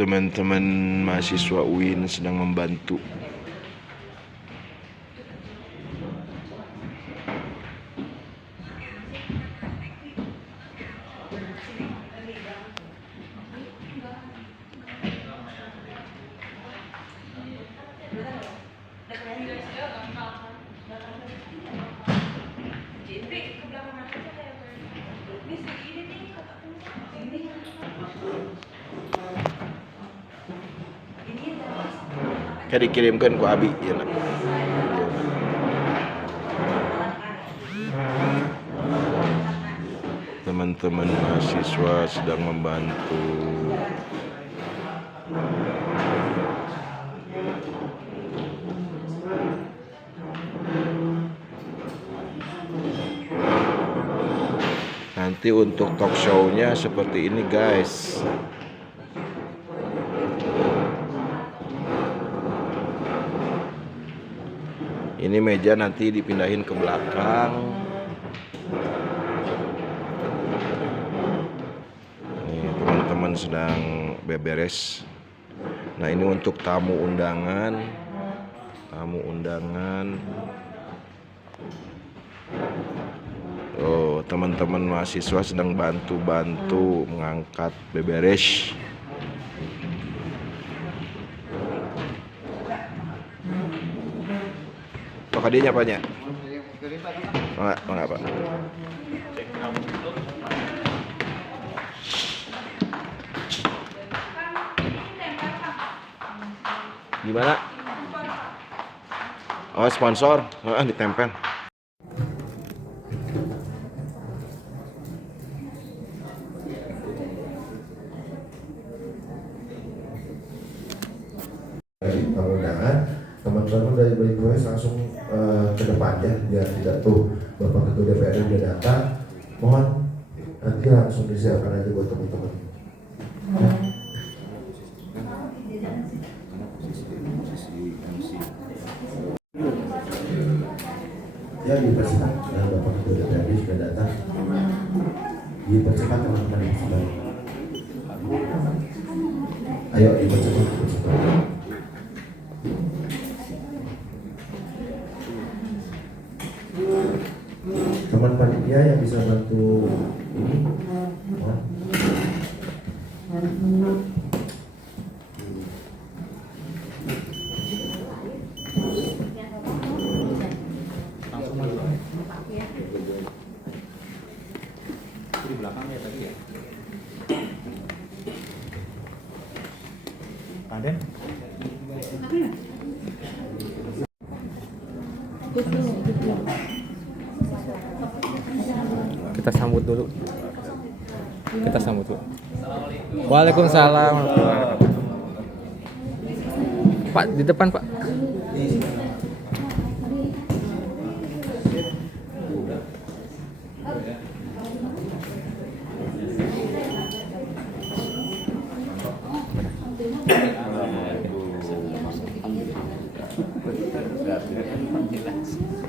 Teman-teman mahasiswa UIN sedang membantu. Kayak dikirimkan ku Abi ya nak. Teman-teman mahasiswa sedang membantu. Nanti untuk talk show-nya seperti ini guys. Ini meja nanti dipindahin ke belakang. Nih teman-teman sedang beberes. Nah ini untuk tamu undangan. Oh teman-teman mahasiswa sedang bantu-bantu mengangkat beberes. Pak hadiahnya apanya? Enggak, Pak. Gimana? Oh, sponsor. Ditempel. Undangan teman-teman dari Bali langsung ke depan ya, biar tidak tuh Bapak Ketua DPR udah datang, mohon nanti langsung disiapkan aja buat teman-teman. Ya dipercepat, Bapak Ketua DPR sudah datang, dipercepat teman-teman yang sudah. Ayo dipercepat. Teman panitia yang bisa bantu ini, di belakang ya tadi ya. Paden. Kita sambut dulu. Waalaikumsalam. Pak di depan Pak.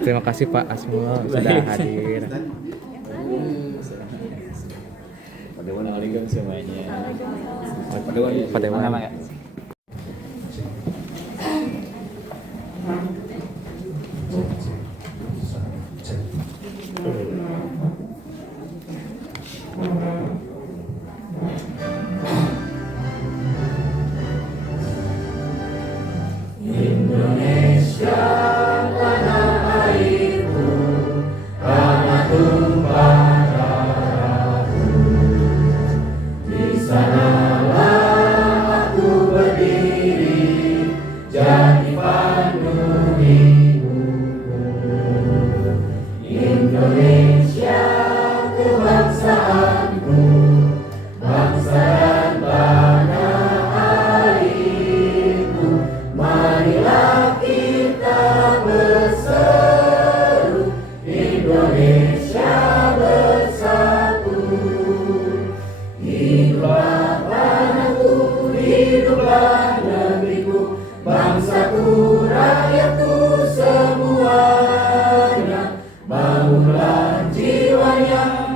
Terima kasih Pak Asmul sudah hadir. Assalamualaikum semuanya. Pak Dewan. Nama ya?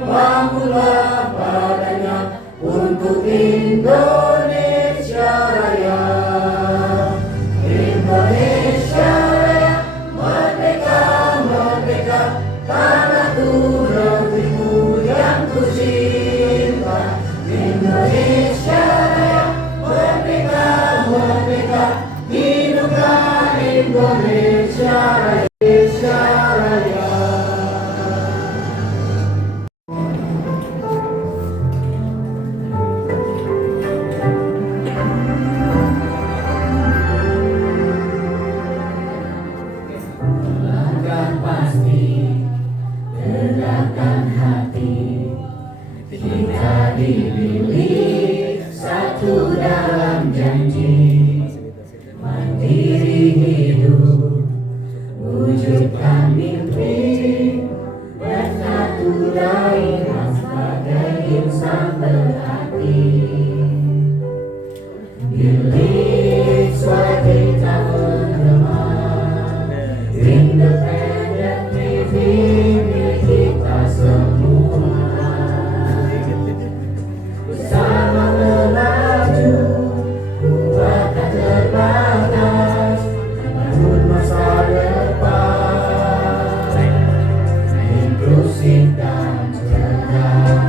Bangunlah padanya untuk Indonesia menjadi milik satu dalam janji, mandiri hidup, wujudkan mimpi, bersatu dalam sebagai insan berarti. Milik suara kita menggema, independent living milik kita semua. Bersama melaju, kuat tak terbatas, membangun masa depan, inklusif dan cerdas.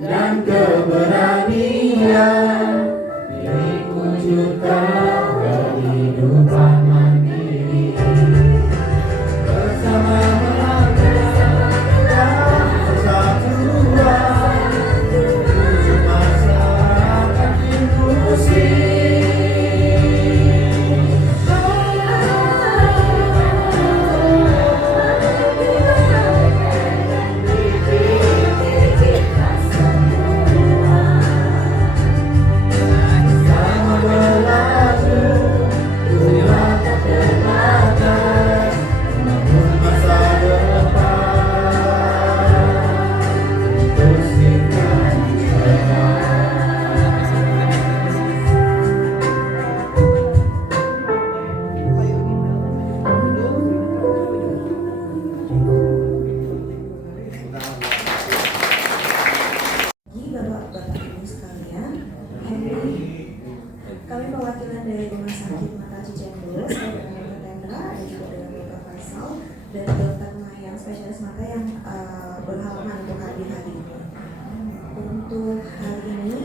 Dan keberanian milik wujudkan kehidupan mandiri, bersama melangkah dalam persatuan, wujud masyarakat inklusif. Bapak-bapak ibu sekalian, kami perwakilan dari Rumah Sakit Mata Cicendo, saya dengan Dr. Tendra, dan juga dengan Dr. Faisal dan Dr. Mahyang, spesialis mata yang berhalangan untuk hadir hari ini. Untuk hari ini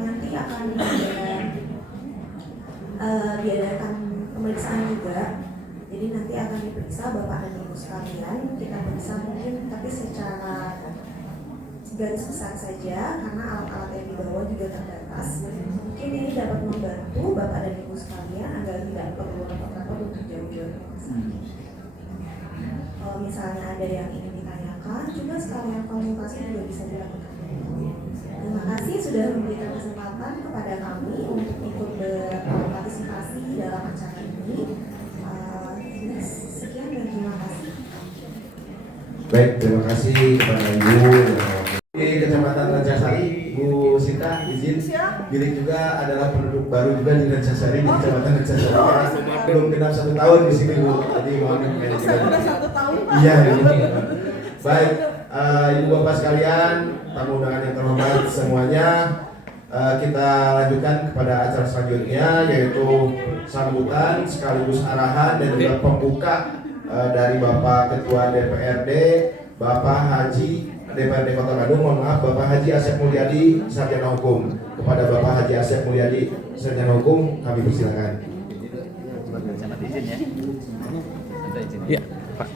nanti akan diadakan pemeriksaan juga. Jadi nanti akan diperiksa Bapak dan Ibu sekalian. Kita periksa mungkin tapi secara garis besar saja karena alat-alat yang dibawa juga terbatas. Mungkin ini dapat membantu Bapak dan Ibu sekalian agar tidak perlu repot-repot untuk jauh-jauh ke rumah sakit. Kalau misalnya ada yang ingin ditanyakan, juga sekalian konsultasi juga bisa dilakukan. Terima kasih sudah memberikan kesempatan kepada kami untuk ikut berpartisipasi dalam acara ini. Sekian dan terima kasih. Baik, terima kasih kepada Ibu di Kecamatan Rancasari. Bu Sinta izin, Giring juga adalah penduduk baru juga di Rancasari, di Kecamatan Rancasari. Belum genap 1 tahun di sini Bu, jadi mohon Sudah 1 tahun Pak. Iya, baik, Ibu Bapak sekalian, tamu undangan yang terhormat semuanya, kita lanjutkan kepada acara selanjutnya, yaitu sambutan sekaligus arahan dan juga pembuka dari Bapak Ketua DPRD, Bapak Haji DPRD Kota Bandung, mohon maaf, Bapak Haji Asep Mulyadi, Sarjana Hukum. Kepada Bapak Haji Asep Mulyadi, Sarjana Hukum, kami persilakan. Sangat izin ya. Ada izin. Iya, Pak.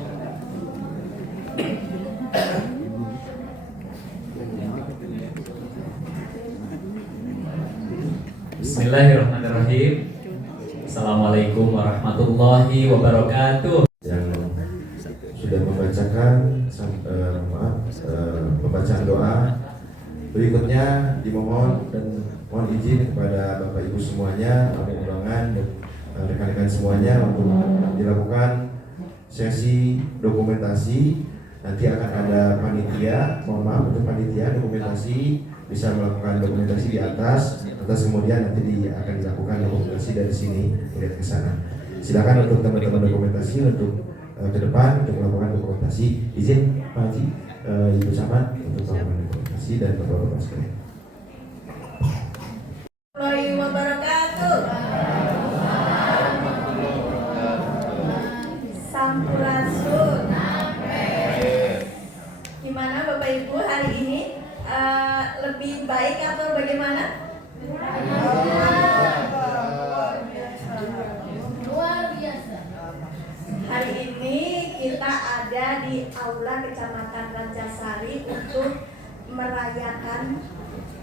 Bismillahirrahmanirrahim. Assalamualaikum warahmatullahi wabarakatuh. Yang sudah membacakan pembacaan doa. Berikutnya dimohon dan mohon izin kepada Bapak Ibu semuanya, tamu undangan dan rekan-rekan semuanya untuk dilakukan sesi dokumentasi. Nanti akan ada panitia, mohon maaf untuk panitia dokumentasi bisa melakukan dokumentasi di atas kemudian nanti akan dilakukan dokumentasi dari sini melihat ke sana. Silakan untuk teman-teman dokumentasi untuk ke depan untuk melakukan dokumentasi. Izin Pak Haji, Ibu Camat untuk melakukan dokumentasi dan Bapak-bapak sekalian. Warahmatullahi wabarakatuh. Sampurasun. Gimana Bapak Ibu hari ini? Lebih baik atau bagaimana? Luar biasa. Hari ini kita ada di Aula Kecamatan Rancasari untuk merayakan,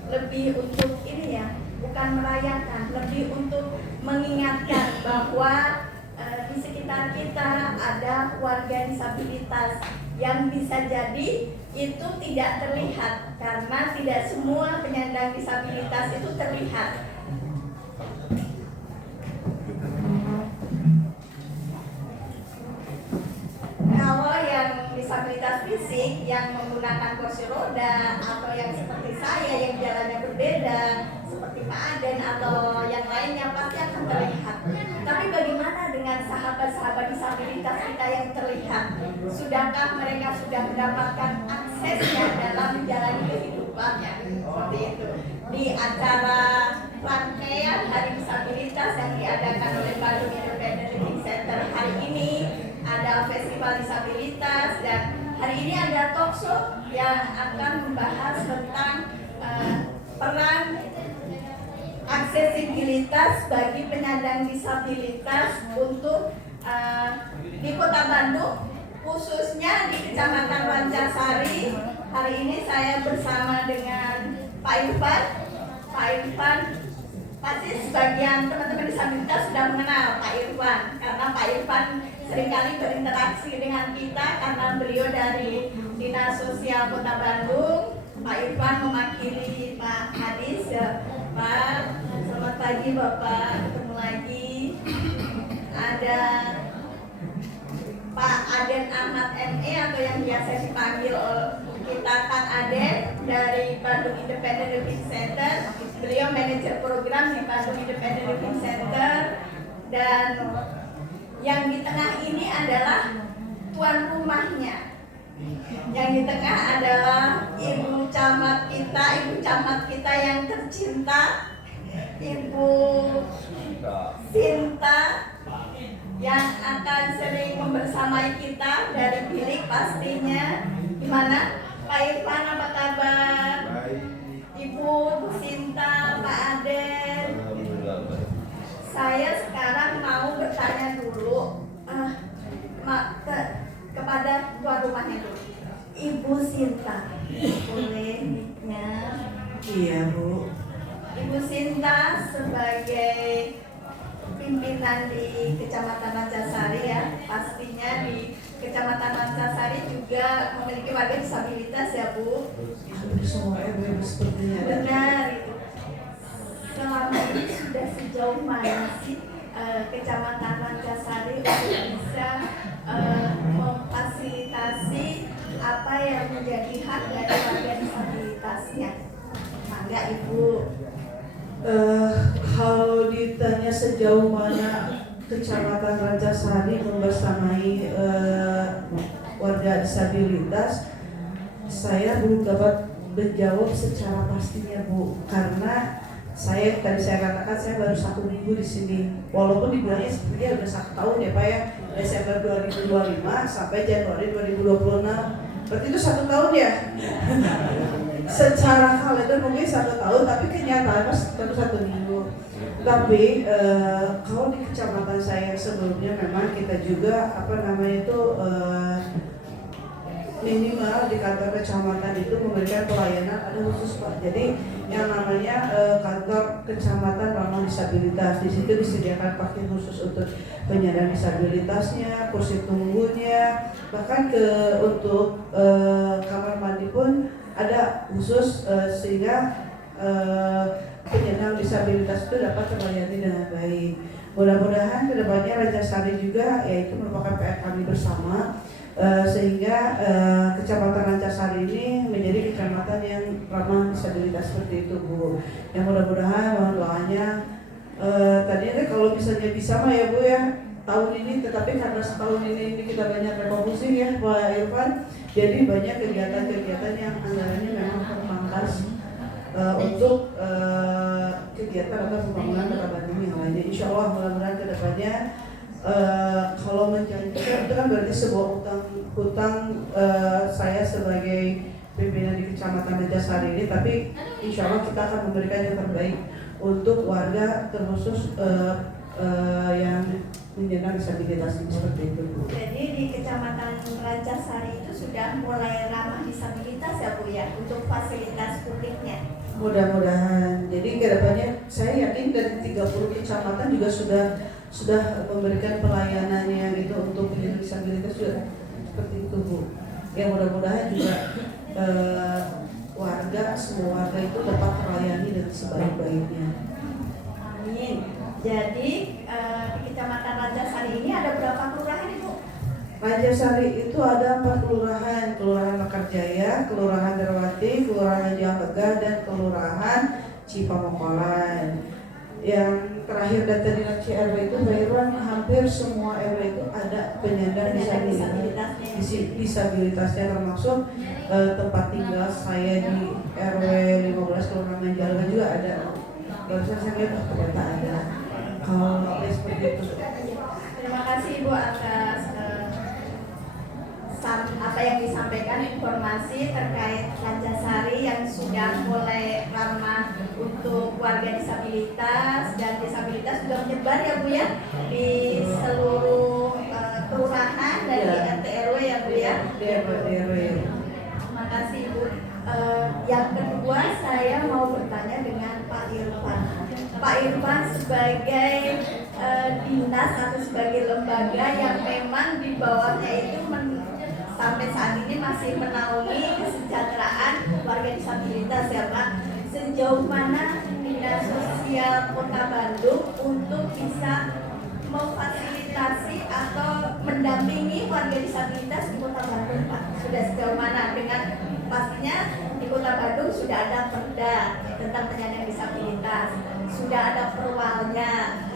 lebih untuk ini ya, bukan merayakan, lebih untuk mengingatkan bahwa di sekitar kita ada warga disabilitas yang bisa jadi itu tidak terlihat karena tidak semua penyandang disabilitas itu terlihat. Kalau yang disabilitas fisik yang menggunakan kursi roda atau yang seperti saya yang jalannya berbeda seperti Pak Aden atau yang lainnya pasti akan terlihat. Tapi bagaimana dengan sahabat-sahabat disabilitas kita yang terlihat? Sudahkah mereka sudah mendapatkan aksesnya dalam menjalani kehidupannya? Seperti itu. Di acara rangkaian Hari Disabilitas yang diadakan oleh Bandung Independent Living Center hari ini ada festival disabilitas dan hari ini ada talk show yang akan membahas tentang peran aksesibilitas bagi penyandang disabilitas untuk di Kota Bandung, khususnya di Kecamatan Rancasari. Hari ini saya bersama dengan Pak Irfan. Pak Irfan pasti sebagian teman-teman disabilitas sudah mengenal Pak Irfan karena Pak Irfan seringkali berinteraksi dengan kita karena beliau dari Dinas Sosial Kota Bandung. Pak Irfan mewakili Pak Hadis. Pak, selamat pagi Bapak, ketemu lagi. Ada Pak Aden Ahmad ME atau yang biasa dipanggil kita Kang Aden dari Bandung Independent Living Center. Beliau manajer program di Bandung Independent Living Center. Dan yang di tengah ini adalah tuan rumahnya. Yang di tengah adalah Ibu Camat kita yang tercinta, Ibu Sinta, yang akan sering membersamai kita dari bilik pastinya. Gimana Pak Irfan, apa kabar? Ibu Sinta, Pak Aden. Saya sekarang mau bertanya dulu kepada tuan rumahnya dulu. Ibu Sinta, boleh mic-nya? Iya Bu. Ibu Sinta sebagai pimpinan di Kecamatan Rancasari ya, pastinya di Kecamatan Rancasari juga memiliki warga disabilitas ya Bu. Hampir semua ibu sepertinya ada. Benar itu. Selama ini sudah sejauh mana sih Kecamatan Rancasari untuk bisa memfasilitasi apa yang menjadi hak dari warga disabilitasnya? Mangga Ibu. Kalau ditanya sejauh mana Kecamatan Rancasari membersamai warga disabilitas, saya belum dapat menjawab secara pastinya Bu, karena saya katakan saya baru 1 minggu di sini. Walaupun dibilangnya sebenarnya udah 1 tahun ya Pak ya, Desember 2025 sampai Januari 2026. Berarti itu 1 tahun ya? Secara kalender mungkin 1 tahun, tapi kenyataan pas baru 1 minggu. Tapi kalau di kecamatan saya sebelumnya memang kita juga minimal di kantor kecamatan itu memberikan pelayanan ada khusus Pak. Jadi yang namanya kantor kecamatan ramah disabilitas, di situ disediakan parkir khusus untuk penyandang disabilitasnya, kursi tunggunya, bahkan untuk kamar mandi pun ada khusus sehingga penyandang disabilitas itu dapat terlayani dengan baik. Mudah-mudahan kedepannya Raja Sari juga yaitu merupakan PR kami bersama sehingga Kecamatan Rancasari ini menjadi kecamatan yang ramah disabilitas seperti itu Bu. Yang mudah-mudahan mohon doanya tadinya kalau misalnya bisa mah ya Bu ya tahun ini, tetapi karena setahun ini kita banyak refocusing ya Pak Irfan, jadi banyak kegiatan-kegiatan yang anggarannya memang terpangkas untuk kegiatan atau pembangunan Kota Bandung yang lainnya. Insya Allah mudah-mudahan kedepannya kalau menjanjikan itu kan berarti sebuah hutang saya sebagai pimpinan di Kecamatan Rancasari ini, tapi insya Allah kita akan memberikan yang terbaik untuk warga terkhusus yang menyandang disabilitas ini seperti itu Bu. Jadi di Kecamatan Rancasari itu sudah mulai ramah disabilitas ya Bu ya untuk fasilitas publiknya. Mudah-mudahan. Jadi kedepannya saya yakin dari 30 kecamatan juga sudah memberikan pelayanan yang itu untuk penyandang disabilitas juga seperti itu Bu. Yang mudah-mudahan juga semua warga itu dapat terlayani dengan sebaik-baiknya. Amin. Jadi di Kecamatan Rancasari ini ada berapa kelurahan Ibu? Rancasari itu ada 4 kelurahan, Kelurahan Mekarjaya, Kelurahan Darwati, Kelurahan Jampega, dan Kelurahan Cipamokolan. Yang terakhir data di RW itu Bayron, hampir semua RW itu ada penyandang disabilitasnya termasuk tempat tinggal saya di RW 15 Kelurahan Manjalga juga ada. Barusan saya lihat ternyata ada. Kalau seperti itu. Terima kasih Ibu atas apa yang disampaikan informasi terkait Rancasari yang sudah mulai ramah untuk warga disabilitas, dan disabilitas sudah menyebar ya Bu ya di seluruh kelurahan dan di RT RW ya Bu ya. Terima kasih Ibu. Yang kedua saya mau bertanya dengan Pak Irfan. Pak Irfan sebagai dinas atau sebagai lembaga yang memang di bawahnya itu sampai saat ini masih menaungi kesejahteraan warga disabilitas ya Pak. Sejauh mana Dinas Sosial Kota Bandung untuk bisa memfasilitasi atau mendampingi warga disabilitas di Kota Bandung Pak? Sudah sejauh mana? Dengan pastinya di Kota Bandung sudah ada perda tentang penyandang disabilitas, sudah ada perwalnya.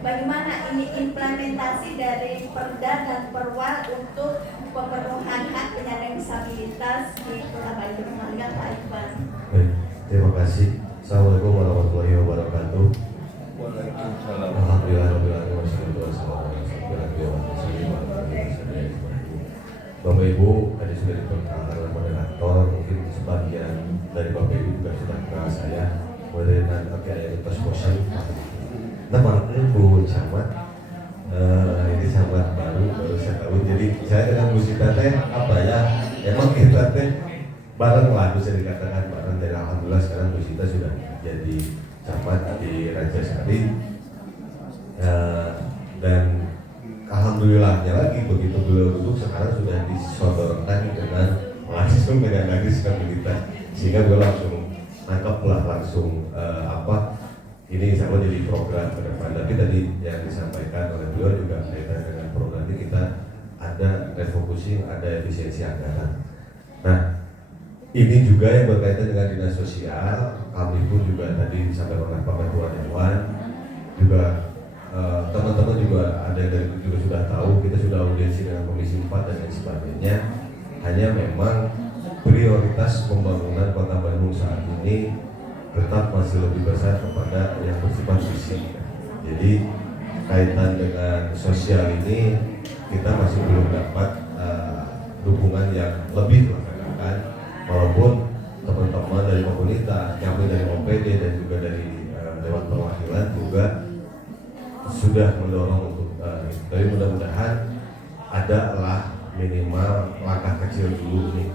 Bagaimana ini implementasi dari perda dan perwal untuk pemenuhan hak penyandang disabilitas di Kota Bandung? Dengan Pak Iqbal. Baik, terima kasih. Assalamualaikum warahmatullahi wabarakatuh. Waalaikumsalam. Alhamdulillah, Bapak Ibu, tadi sudah diperkenalkan oleh moderator, mungkin sebagian dari Bapak Ibu juga sudah kenal saya, mulai dari Aktivitas Bosan. Nama Bu Camat, ini sahabat baru saya tahu. Jadi saya dengan Bu Sita teh apa ya? Emang kita teh bareng lah, bisa dikatakan bareng. Dan alhamdulillah sekarang Bu Sita sudah jadi camat di Rancasari. Dan alhamdulillahnya lagi begitu beliau duduk sekarang sudah disodorkan dengan langsung dengan disabilitas, sehingga gue langsung nangkep lah langsung ini sama jadi program ke depan. Tapi tadi yang disampaikan oleh beliau juga kaitan dengan program ini, kita ada refocusing, ada efisiensi anggaran. Nah, ini juga yang berkaitan dengan dinas sosial. Kami pun juga tadi disampaikan oleh Pak Ketua Dewan, juga teman-teman juga ada dari juga sudah tahu, kita sudah audiensi dengan Komisi 4 dan lain sebagainya. Hanya memang prioritas pembangunan Kota Bandung saat ini tetap masih lebih besar kepada yang bersifat fisik. Jadi kaitan dengan sosial ini kita masih belum dapat dukungan yang lebih lah, walaupun teman-teman dari komunitas, kami dari OPD dan juga dari Dewan Perwakilan juga sudah mendorong untuk tapi mudah-mudahan adalah minimal langkah kecil dulu nih.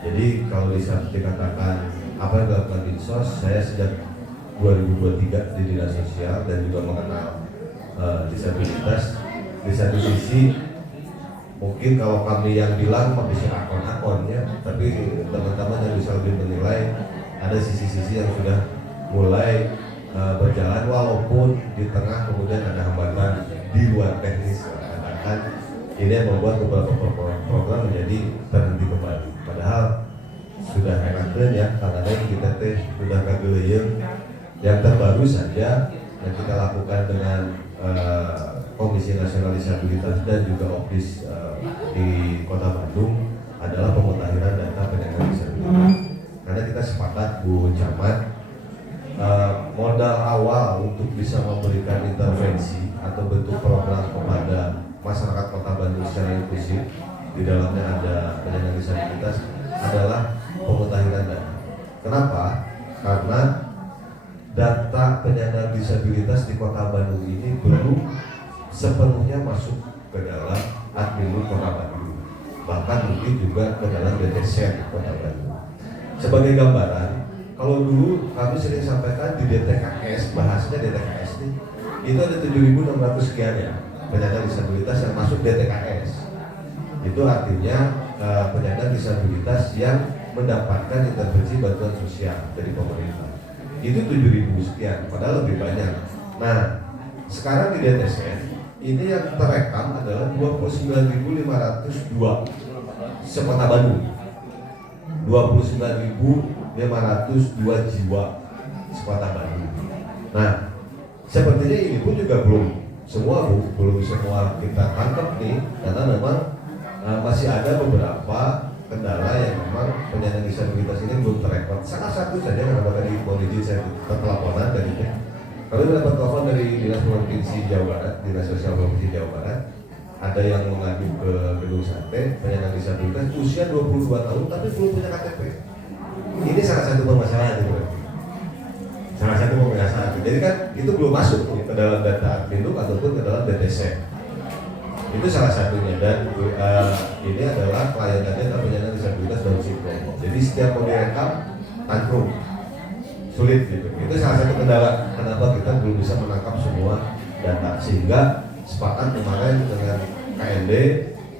Jadi kalau dikatakan apa yang dilakukan Dinsos, saya sejak 2023 di Dinas Sosial dan juga mengenal disabilitas. Di satu sisi mungkin kalau kami yang bilang bisa akon-akon ya, tapi teman-teman yang bisa lebih menilai ada sisi-sisi yang sudah mulai berjalan walaupun di tengah kemudian ada hambatan di luar teknis. Katakan ini yang membuat beberapa program menjadi terhenti kembali. Padahal sudah enakan ya, karena kita sudah kageleung yang terbaru saja yang kita lakukan dengan Komisi Nasional Disabilitas dan juga OPDIS di Kota Bandung adalah pemutahiran data penyandang disabilitas. Karena kita sepakat Bu Camat, modal awal untuk bisa memberikan intervensi atau bentuk program kepada masyarakat Kota Bandung secara inklusif, di dalamnya ada penyandang disabilitas, adalah pemutahiran data. Kenapa? Karena data penyandang disabilitas di Kota Bandung ini belum sepenuhnya masuk ke dalam admin Kota Bandung, bahkan mungkin juga ke dalam DTC Kota Bandung. Sebagai gambaran, kalau dulu kami sering sampaikan di DTKS, bahasanya DTKS nih, itu ada 7.600 sekian ya penyandang disabilitas yang masuk DTKS. Itu artinya penyandang disabilitas yang mendapatkan intervensi bantuan sosial dari pemerintah. Itu 7.000 sekian, padahal lebih banyak. Nah, sekarang di DTC ini yang terekam adalah 29.502 sekota Bandung, 29.502 jiwa sekota Bandung. Nah, sepertinya ini pun juga belum semua kita tangkap nih, karena memang masih ada beberapa kendala yang memang penyandang disabilitas ini belum terekam. Salah satu saja karena tadi kondisi saya teleponan dari kami mendapat telepon dari Dinas Provinsi Jawa Barat, Dinas Sosial Provinsi Jawa Barat, ada yang mengadu ke Gedung Sate, penyandang disabilitas usia 22 tahun tapi belum punya KTP. Ini salah satu permasalahan itu. Salah satu permasalahan. Jadi kan itu belum masuk ke dalam data Adminuk ataupun ke dalam DTC. Itu salah satunya, dan ini adalah pelayanannya penyandang disabilitas Down syndrome. Jadi setiap mau direkam tantrum, sulit gitu. Itu salah satu kendala kenapa kita belum bisa menangkap semua data, sehingga sepakat kemarin dengan KND,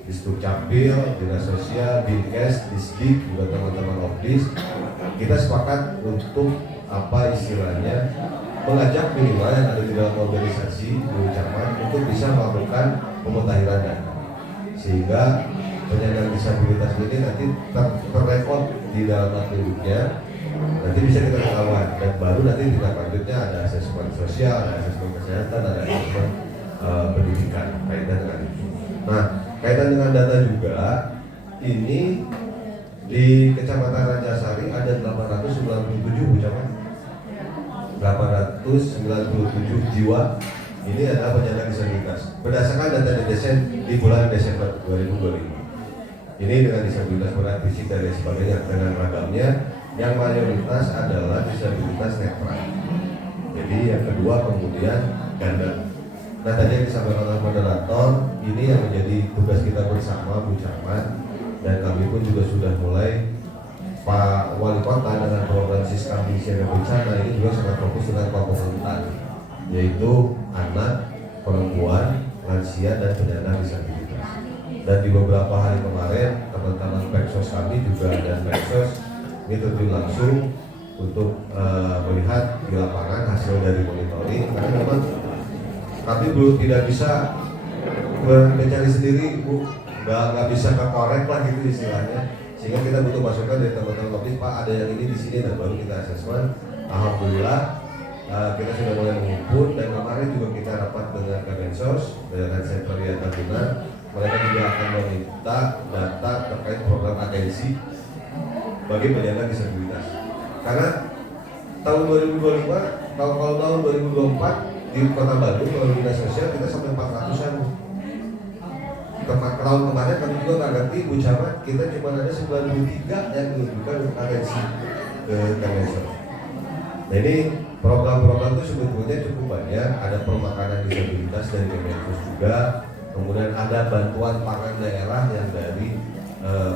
Disduk Capil, Dinas Sosial, Dinkes, Disdik, juga teman-teman OPDIS, kita sepakat untuk apa istilahnya mengajak minimal yang ada di dalam organisasi di Camat untuk bisa melakukan pemutahiran data, sehingga penyandang disabilitas ini nanti terrekod di dalam Adminuknya. Nanti bisa kita ketahuan, dan baru nanti tindak lanjutnya ada asesmen sosial, ada asesmen kesehatan, ada asesmen pendidikan kaitan dengan itu. Nah, kaitan dengan data juga, ini di Kecamatan Rajasari ada 897 Bu Camat, 897 jiwa ini adalah penyandang disabilitas berdasarkan data DDC di bulan Desember 2025. Ini dengan disabilitas berat, fisik dan lain sebagainya dengan ragamnya, yang mayoritas adalah disabilitas netra. Jadi yang kedua kemudian ganda. Nah, tadi yang disampaikan oleh moderator, ini yang menjadi tugas kita bersama Bu Camat, dan kami pun juga sudah mulai, Pak Wali Kota dengan program Siskambing Siaga Bencana ini juga sangat fokus dengan kelompok rentan, yaitu anak, perempuan, lansia, dan penyandang disabilitas. Dan di beberapa hari kemarin teman-teman Peksos kami juga dan Peksos ini terjun langsung untuk melihat di lapangan hasil dari monitoring, karena memang tapi belum tidak bisa mencari sendiri Bu, nggak bisa kekorek lah gitu istilahnya, sehingga kita butuh masukan dari teman-teman Kopis, Pak ada yang ini di sini, dan baru kita asesmen. Alhamdulillah kita sudah mulai mengumpul, dan kemarin juga kita rapat dengan Kemensos dengan Sekretariat Kabinet. Mereka juga akan meminta data terkait program atensi bagi penyandang disabilitas, karena tahun 2025, kalau tahun 2024 di Kota Bandung kalau Dinas Sosial kita sampai 400-an. Tahun kemarin kami juga nggak ngerti Bu Camat, kita cuma ada 93 yang menunjukkan atensi ke Kemensos. Nah, ini program-program itu sebetulnya cukup banyak, ada permakanan disabilitas dari Kemensos juga, Kemudian ada bantuan pangan daerah yang dari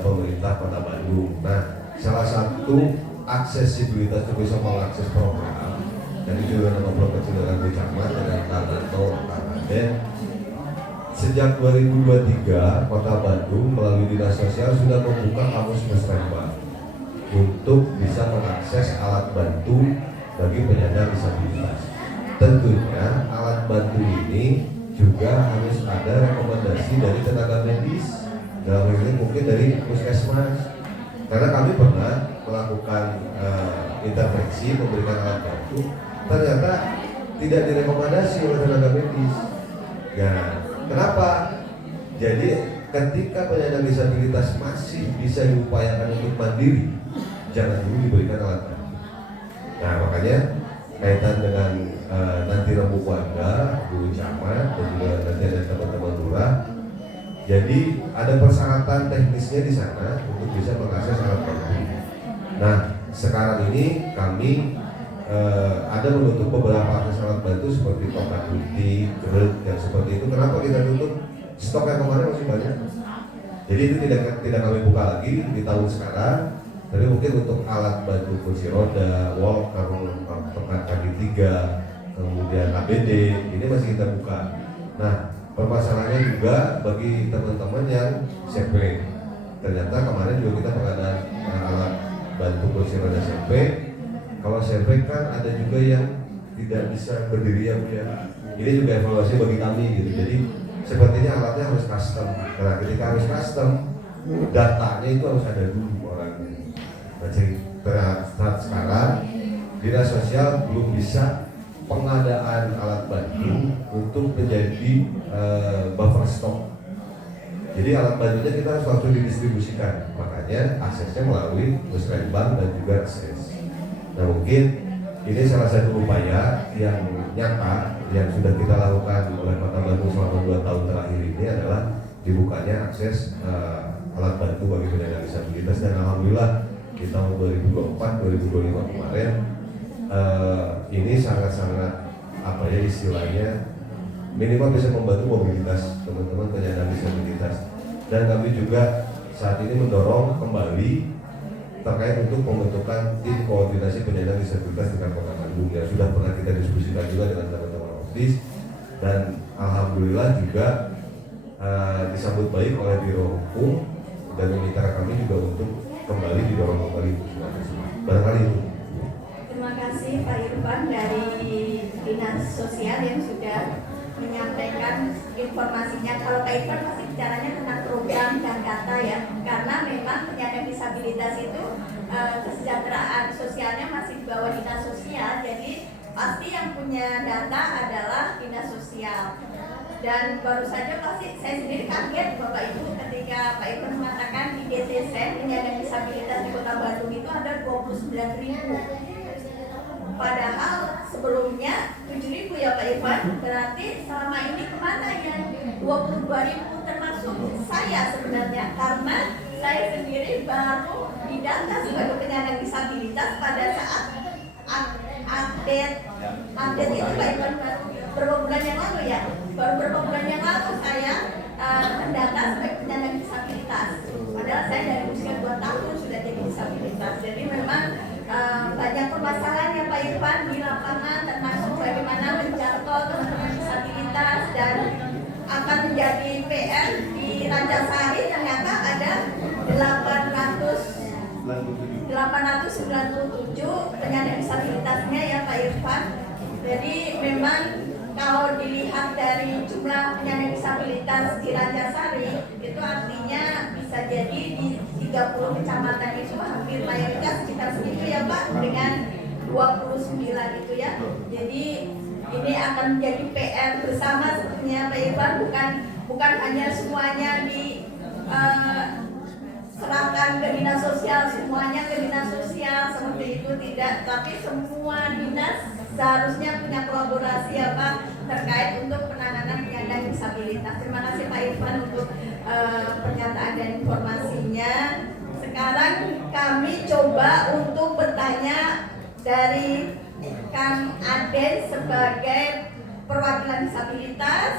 pemerintah Kota Bandung. Nah, salah satu aksesibilitas untuk bisa mengakses program, dan itu juga ngobrol kecil dengan Bu Camat, dengan Kak Nanto, Kak Aden. Sejak 2023, Kota Bandung melalui Dinas Sosial sudah membuka kamus musrembang untuk bisa mengakses alat bantu bagi penyandang disabilitas. Tentunya alat bantu ini juga harus ada rekomendasi dari tenaga medis, dalam hal ini mungkin dari puskesmas. Karena kami pernah melakukan intervensi memberikan alat bantu, ternyata tidak direkomendasi oleh tenaga medis. Nah, kenapa? Jadi ketika penyandang disabilitas masih bisa diupayakan untuk mandiri, jangan dulu diberikan alat bantu. Nah, makanya kaitan dengan nanti rembuk warga, Bu Camat, dan juga nanti ada teman-teman lurah. Jadi ada persyaratan teknisnya di sana untuk bisa mengakses alat bantu. Nah, sekarang ini kami ada menutup beberapa akses alat bantu seperti tongkat gunting, gerut, yang seperti itu. Kenapa kita tutup? Stok yang kemarin masih banyak. Jadi itu tidak kami buka lagi di tahun sekarang. Tapi mungkin untuk alat bantu kursi roda, walker, tongkat kaki 3, kemudian ABD, ini masih kita buka. Nah, permasalahannya juga bagi teman-teman yang CP. Ternyata kemarin juga kita pengadaan alat bantu kursi roda CP. Kalau CP kan ada juga yang tidak bisa berdiri ya Bu ya. Ini juga evaluasi bagi kami gitu. Jadi sepertinya alatnya harus custom. Karena ketika harus custom, datanya itu harus ada dulu orangnya. Nah, saat sekarang Dinas Sosial belum bisa pengadaan alat bantu untuk menjadi buffer stock. Jadi alat bantunya kita harus langsung didistribusikan. Makanya aksesnya melalui musrembang dan juga akses. Nah, mungkin ini salah satu upaya yang nyata yang sudah kita lakukan oleh Kota Bandung selama 2 tahun terakhir ini adalah dibukanya akses alat bantu bagi penyandang disabilitas. Dan alhamdulillah di tahun 2024-2025 kemarin ini sangat-sangat apa ya istilahnya minimal bisa membantu mobilitas teman-teman penyandang disabilitas. Dan kami juga saat ini mendorong kembali terkait untuk pembentukan tim koordinasi penyandang disabilitas dengan Kota Bandung yang sudah pernah kita diskusikan juga dengan teman-teman Optis, dan alhamdulillah juga disambut baik oleh Biro Hukum dan mitra kami juga untuk kembali didorong kembali barangkali itu. Terima kasih Pak Irfan dari Dinas Sosial yang sudah menyampaikan informasinya. Kalau Pak Irfan pasti bicaranya tentang program dan data ya, karena memang penyandang disabilitas itu kesejahteraan sosialnya masih di bawah Dinas Sosial, jadi pasti yang punya data adalah Dinas Sosial. Dan baru saja pasti saya sendiri kaget Bapak Ibu ketika Pak Irfan mengatakan di DTSN penyandang disabilitas di Kota Bandung itu ada 29.000. Padahal sebelumnya 7.000 ya Pak Irfan. Berarti selama ini kemana yang 22.000 termasuk saya sebenarnya, karena saya sendiri baru didata sebagai penyandang disabilitas pada saat update itu Pak Irfan beberapa bulan yang lalu ya. Baru beberapa bulan yang lalu saya terdata sebagai penyandang disabilitas. Padahal saya dari usia 2 tahun sudah jadi disabilitas. Jadi memang banyak permasalahan ya Pak Irfan di lapangan, termasuk bagaimana menjangkau teman-teman disabilitas, dan akan menjadi PR di Ranjasari. Ternyata ada 897 penyandang disabilitasnya ya Pak Irfan. Jadi memang kalau dilihat dari jumlah penyandang disabilitas di Ranjasari, itu artinya bisa jadi di 30 kecamatan itu hampir mayoritas sekitar segitu ya Pak, dengan 29 itu ya. Jadi ini akan menjadi PR bersama sepertinya Pak Irfan, bukan hanya semuanya di serahkan ke Dinas Sosial, semuanya ke Dinas Sosial seperti itu, tidak, tapi semua dinas seharusnya punya kolaborasi ya Pak terkait untuk penanganan penyandang disabilitas. Terima kasih Pak Irfan untuk pernyataan dan informasinya. Sekarang kami coba untuk bertanya dari Kang Aden sebagai perwakilan disabilitas,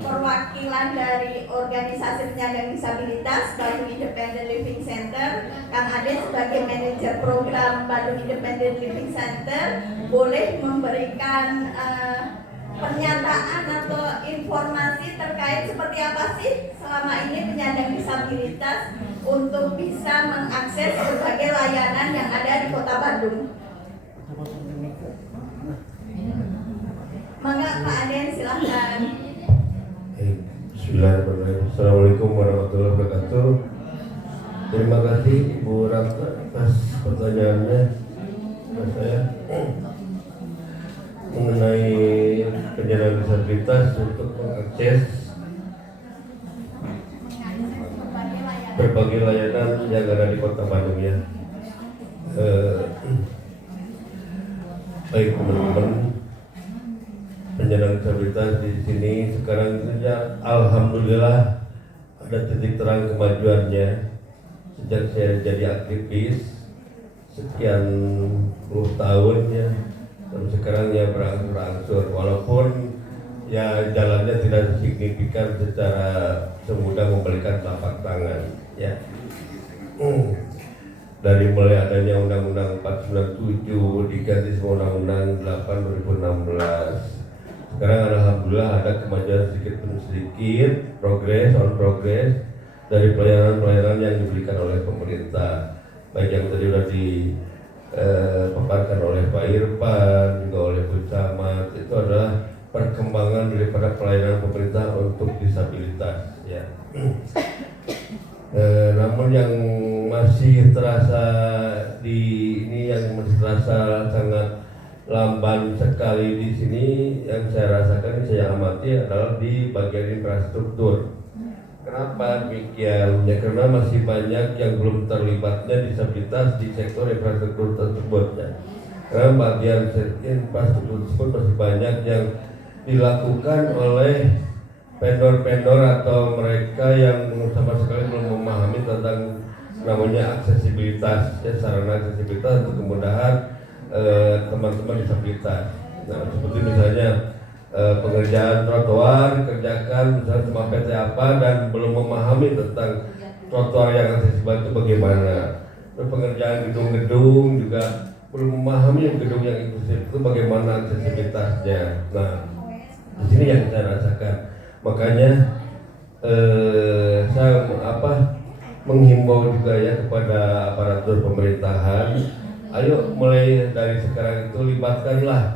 perwakilan dari organisasi penyandang disabilitas Bandung Independent Living Center, Kang Ade sebagai manajer program Bandung Independent Living Center boleh memberikan pernyataan atau informasi terkait seperti apa sih selama ini penyandang disabilitas untuk bisa mengakses berbagai layanan yang ada di Kota Bandung. Mangga Pak Aden, silahkan. Bismillahirrahmanirrahim. Assalamualaikum warahmatullahi wabarakatuh. Terima kasih Ibu Ratna atas pertanyaannya kepada saya mengenai penyandang disabilitas untuk mengakses berbagai layanan yang ada di Kota Bandung ya. Baik teman-teman penyandang disabilitas di sini sekarang saja alhamdulillah ada titik terang kemajuannya sejak saya jadi aktivis sekian puluh tahun ya, dan sekarang ya berangsur-angsur walaupun ya jalannya tidak signifikan secara semudah membalikan telapak tangan ya. Dari mulai adanya Undang-Undang 497 diganti sama Undang-Undang 8 2016. Sekarang alhamdulillah ada kemajuan sedikit demi sedikit, progres dari pelayanan-pelayanan yang diberikan oleh pemerintah, baik yang tadi sudah dipaparkan oleh Pak Irfan juga oleh Bu Camat. Itu adalah perkembangan daripada pelayanan pemerintah untuk disabilitas ya. Namun yang masih terasa yang masih terasa sangat lamban sekali di sini, yang saya rasakan, saya amati adalah di bagian infrastruktur. Kenapa demikian? Ya karena masih banyak yang belum terlibatnya disabilitas di sektor infrastruktur tersebut ya. Karena bagian infrastruktur tersebut masih banyak yang dilakukan oleh vendor-vendor atau mereka yang sama sekali belum memahami tentang namanya aksesibilitas ya, sarana aksesibilitas untuk kemudahan teman-teman disabilitas. Nah, seperti misalnya pengerjaan trotoar kerjakan misalnya sama PT apa dan belum memahami tentang trotoar yang aksesibel itu bagaimana. Terus pengerjaan gedung-gedung juga belum memahami gedung yang inklusif itu bagaimana aksesibilitasnya. Nah, di sini yang saya rasakan. Makanya saya menghimbau juga ya kepada aparatur pemerintahan, ayo mulai dari sekarang itu libatkanlah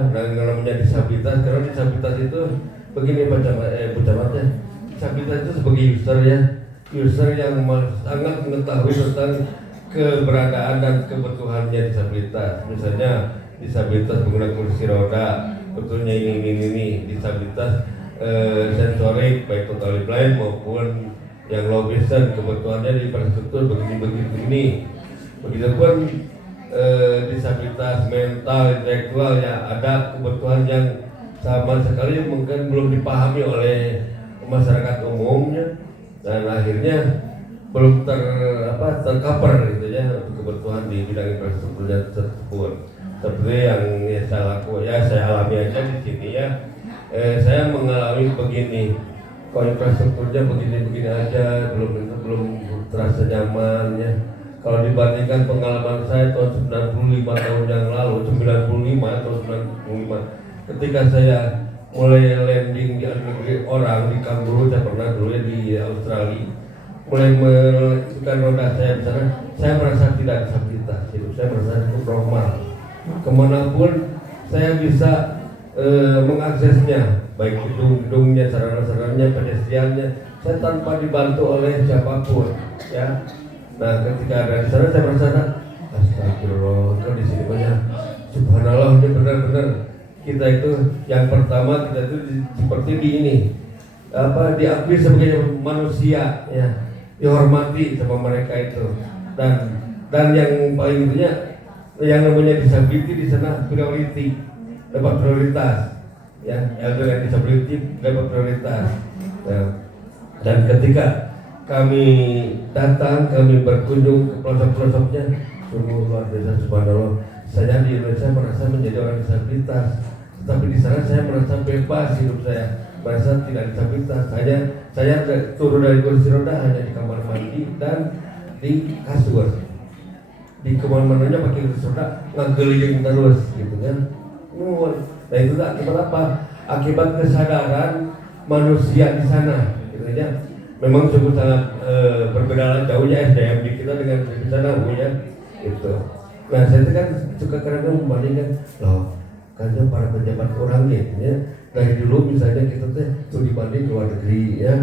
namanya disabilitas, karena disabilitas itu begini Bu Camat ya, disabilitas itu sebagai user yang sangat mengetahui tentang keberadaan dan kebutuhannya disabilitas. Misalnya disabilitas menggunakan kursi roda, betulnya ini disabilitas sensorik baik totally blind maupun yang low vision, kebutuhannya di infrastruktur begini. Begitupun disabilitas mental, intelektual ya, ada kebutuhan yang sama sekali mungkin belum dipahami oleh masyarakat umumnya, dan akhirnya belum tercover gitu ya untuk kebutuhan di bidang infrastrukturnya tersebut. Seperti yang saya alami aja di sini ya, saya mengalami begini, kok infrastrukturnya begini aja, belum terasa nyaman ya. Kalau dibandingkan pengalaman saya tahun 95 tahun yang lalu, 95 ketika saya mulai landing di negeri orang di Kangguru, saya pernah dulu ya di Australia, mulai menentukan roda saya di sana, saya merasa tidak disabilitas, hidup saya merasa cukup normal. Kemanapun saya bisa mengaksesnya, baik gedung-gedungnya, sarana-sarananya, pedestriannya, saya tanpa dibantu oleh siapapun ya. Nah, ketika ada di sana saya merasa astagfirullah, kalau di sini banyak subhanallah, ini benar-benar kita itu yang pertama kita itu seperti di ini diakui sebagai manusia ya, dihormati sama mereka itu, dan yang paling intinya yang namanya disability di sana dapat prioritas ya, elder disability dapat prioritas ya. Dan ketika kami datang, kami berkunjung ke pelosok-pelosoknya, sungguh luar biasa subhanallah. Saya di Indonesia merasa menjadi orang disabilitas, tetapi di sana saya merasa bebas hidup saya. merasa tidak disabilitas. Saya turun dari kursi roda hanya di kamar mandi dan di kasur. Di kemana-mananya pakai kursi roda, ngegeliling terus gitu kan. Nah itu akibat apa? Akibat kesadaran manusia di sana gitu ya. Memang cukup sangat berbeda jauhnya SDM di kita dengan di sana ya gitu. Nah saya kan suka kadang membandingkan loh, karena para pejabat orang gitu ya, dari dulu misalnya kita tuh dibanding ke luar negeri ya,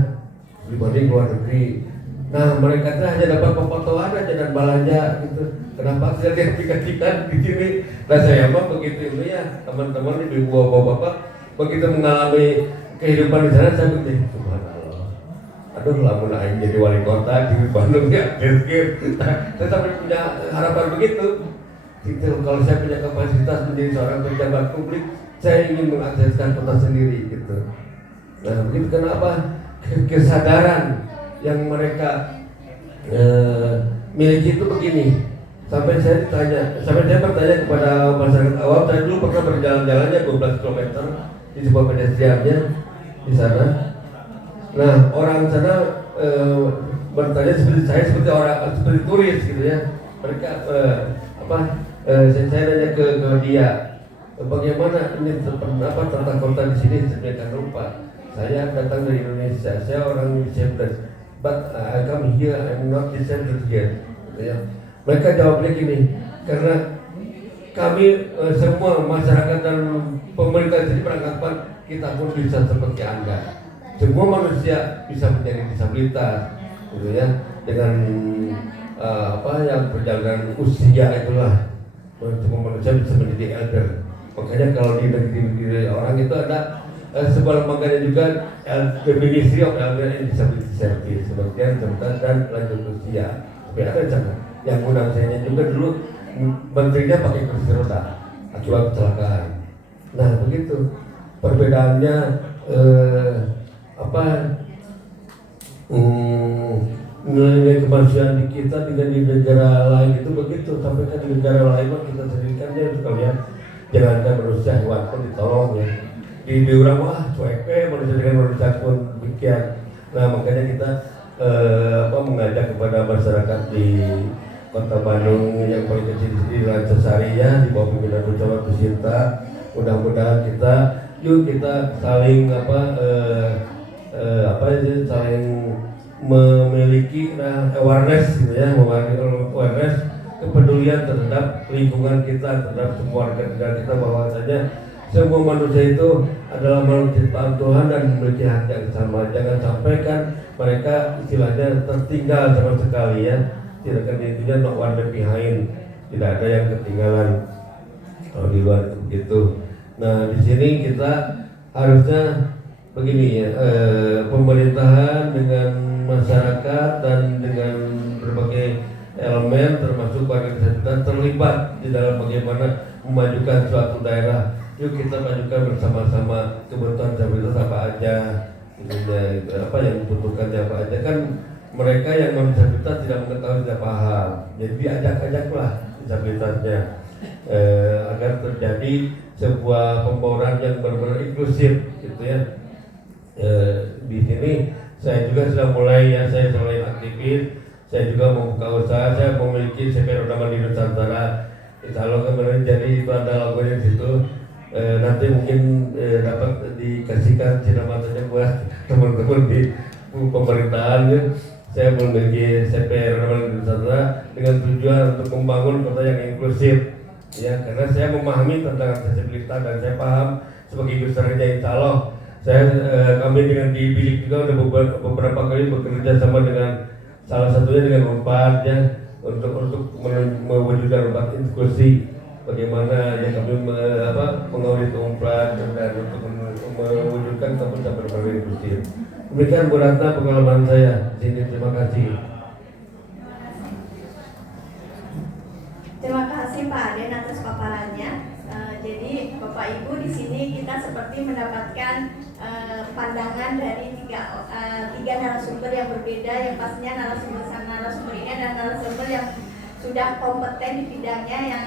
dibanding ke luar negeri. Nah mereka tuh hanya dapat pefotoan aja dan belanja gitu. Kenapa tidak diaplikasikan di sini? Nah saya mah begitu ini ya, teman-teman ibu bapak begitu mengalami kehidupan di sana saya begini, subhanallah. Aduh, lamun aing jadi wali kota di Bandung ya, saya sampai punya harapan begitu. Gitu, kalau saya punya kapasitas menjadi seorang pejabat publik, saya ingin mengakseskan kota sendiri gitu. Nah, begitu kenapa kesadaran yang mereka miliki itu begini. Sampai saya bertanya kepada masyarakat awam, saya dulu pernah berjalan-jalannya 12 km di sebuah pedestriannya di sana. Nah, orang sana bertanya seperti orang seperti turis gitu ya. Mereka saya nanya ke dia, bagaimana ini tata kota di sini sedemikian rupa. Saya datang dari Indonesia, saya orang Indonesia, but I come here, I'm not disabled here. Gitu ya. Mereka jawabnya gini, karena kami semua masyarakat dan pemerintah sini beranggapan kita pun bisa seperti Anda. Semua manusia bisa menjadi disabilitas, gitu ya, dengan yang perjalanan usia itulah. Semua manusia bisa menjadi elder. Makanya kalau di negeri orang itu ada sebuah lembaganya juga Ministry of Elder and Disability Service, sebagian jabatan dan lanjut usia. Tapi ada jangan. Yang undang saya juga dulu menterinya pakai kursi roda akibat kecelakaan. Nah begitu perbedaannya nilai kemanusiaan di kita dengan di negara lain itu begitu. Sampai kan di negara lain kita sendirikannya itu kalian jangankan manusia, hewan pun ditolong ya. Di orang wah cuek manusia dengan manusia pun demikian. Nah makanya kita mengajak kepada masyarakat di Kota Bandung yang paling kecil di Rancasari ya, di bawah pimpinan Bu Camat Sinta. Mudah-mudahan kita saling saling memiliki awareness gitu ya, awareness kepedulian terhadap lingkungan kita, terhadap semua warga negara kita, bahwasanya semua manusia itu adalah makhluk ciptaan Tuhan dan memiliki hak yang sama. Jangan sampai kan mereka istilahnya tertinggal sama sekali ya. Tidak akan intinya no one left behind, tidak ada yang ketinggalan kalau di luar itu begitu. Nah di sini kita harusnya begini ya, pemerintahan dengan masyarakat dan dengan berbagai elemen termasuk organisasi terlibat di dalam bagaimana memajukan suatu daerah. Yuk kita majukan bersama-sama kebutuhan disabilitas apa aja, apa yang dibutuhkan apa aja kan. Mereka yang non disabilitas tidak mengetahui, tidak paham, jadi diajak-ajaklah disabilitasnya agar terjadi sebuah pembawaan yang benar-benar inklusif, gitu ya. Di sini saya juga sudah mulai ya, saya selain aktivis, saya juga membuka usaha, saya memiliki CP Roda Mandiri Nusantara. Insya Allah kemarin jadi itu ada logonya di situ. Nanti mungkin dapat dikasihkan sinamatannya buat teman-teman di pemerintahan ya. Saya memiliki CP Roda Mandiri Nusantara dengan tujuan untuk membangun kota yang inklusif ya, karena saya memahami tentang aksesibilitas dan saya paham sebagai usernya. Insya Allah kami dengan di Bilik juga udah beberapa kali bekerja sama dengan salah satunya dengan Unpad ya, untuk mewujudkan Unpad inklusi. Bagaimana ya kami mengaudit Unpad dan untuk mewujudkan tempat berbeda inklusif. Demikian Bu Ratna pengalaman saya di sini. Terima kasih. Terima kasih Pak Aden atas paparannya. Jadi Bapak Ibu di sini kita seperti mendapatkan pandangan dari tiga narasumber yang berbeda, yang pastinya narasumber ini adalah narasumber yang sudah kompeten di bidangnya, yang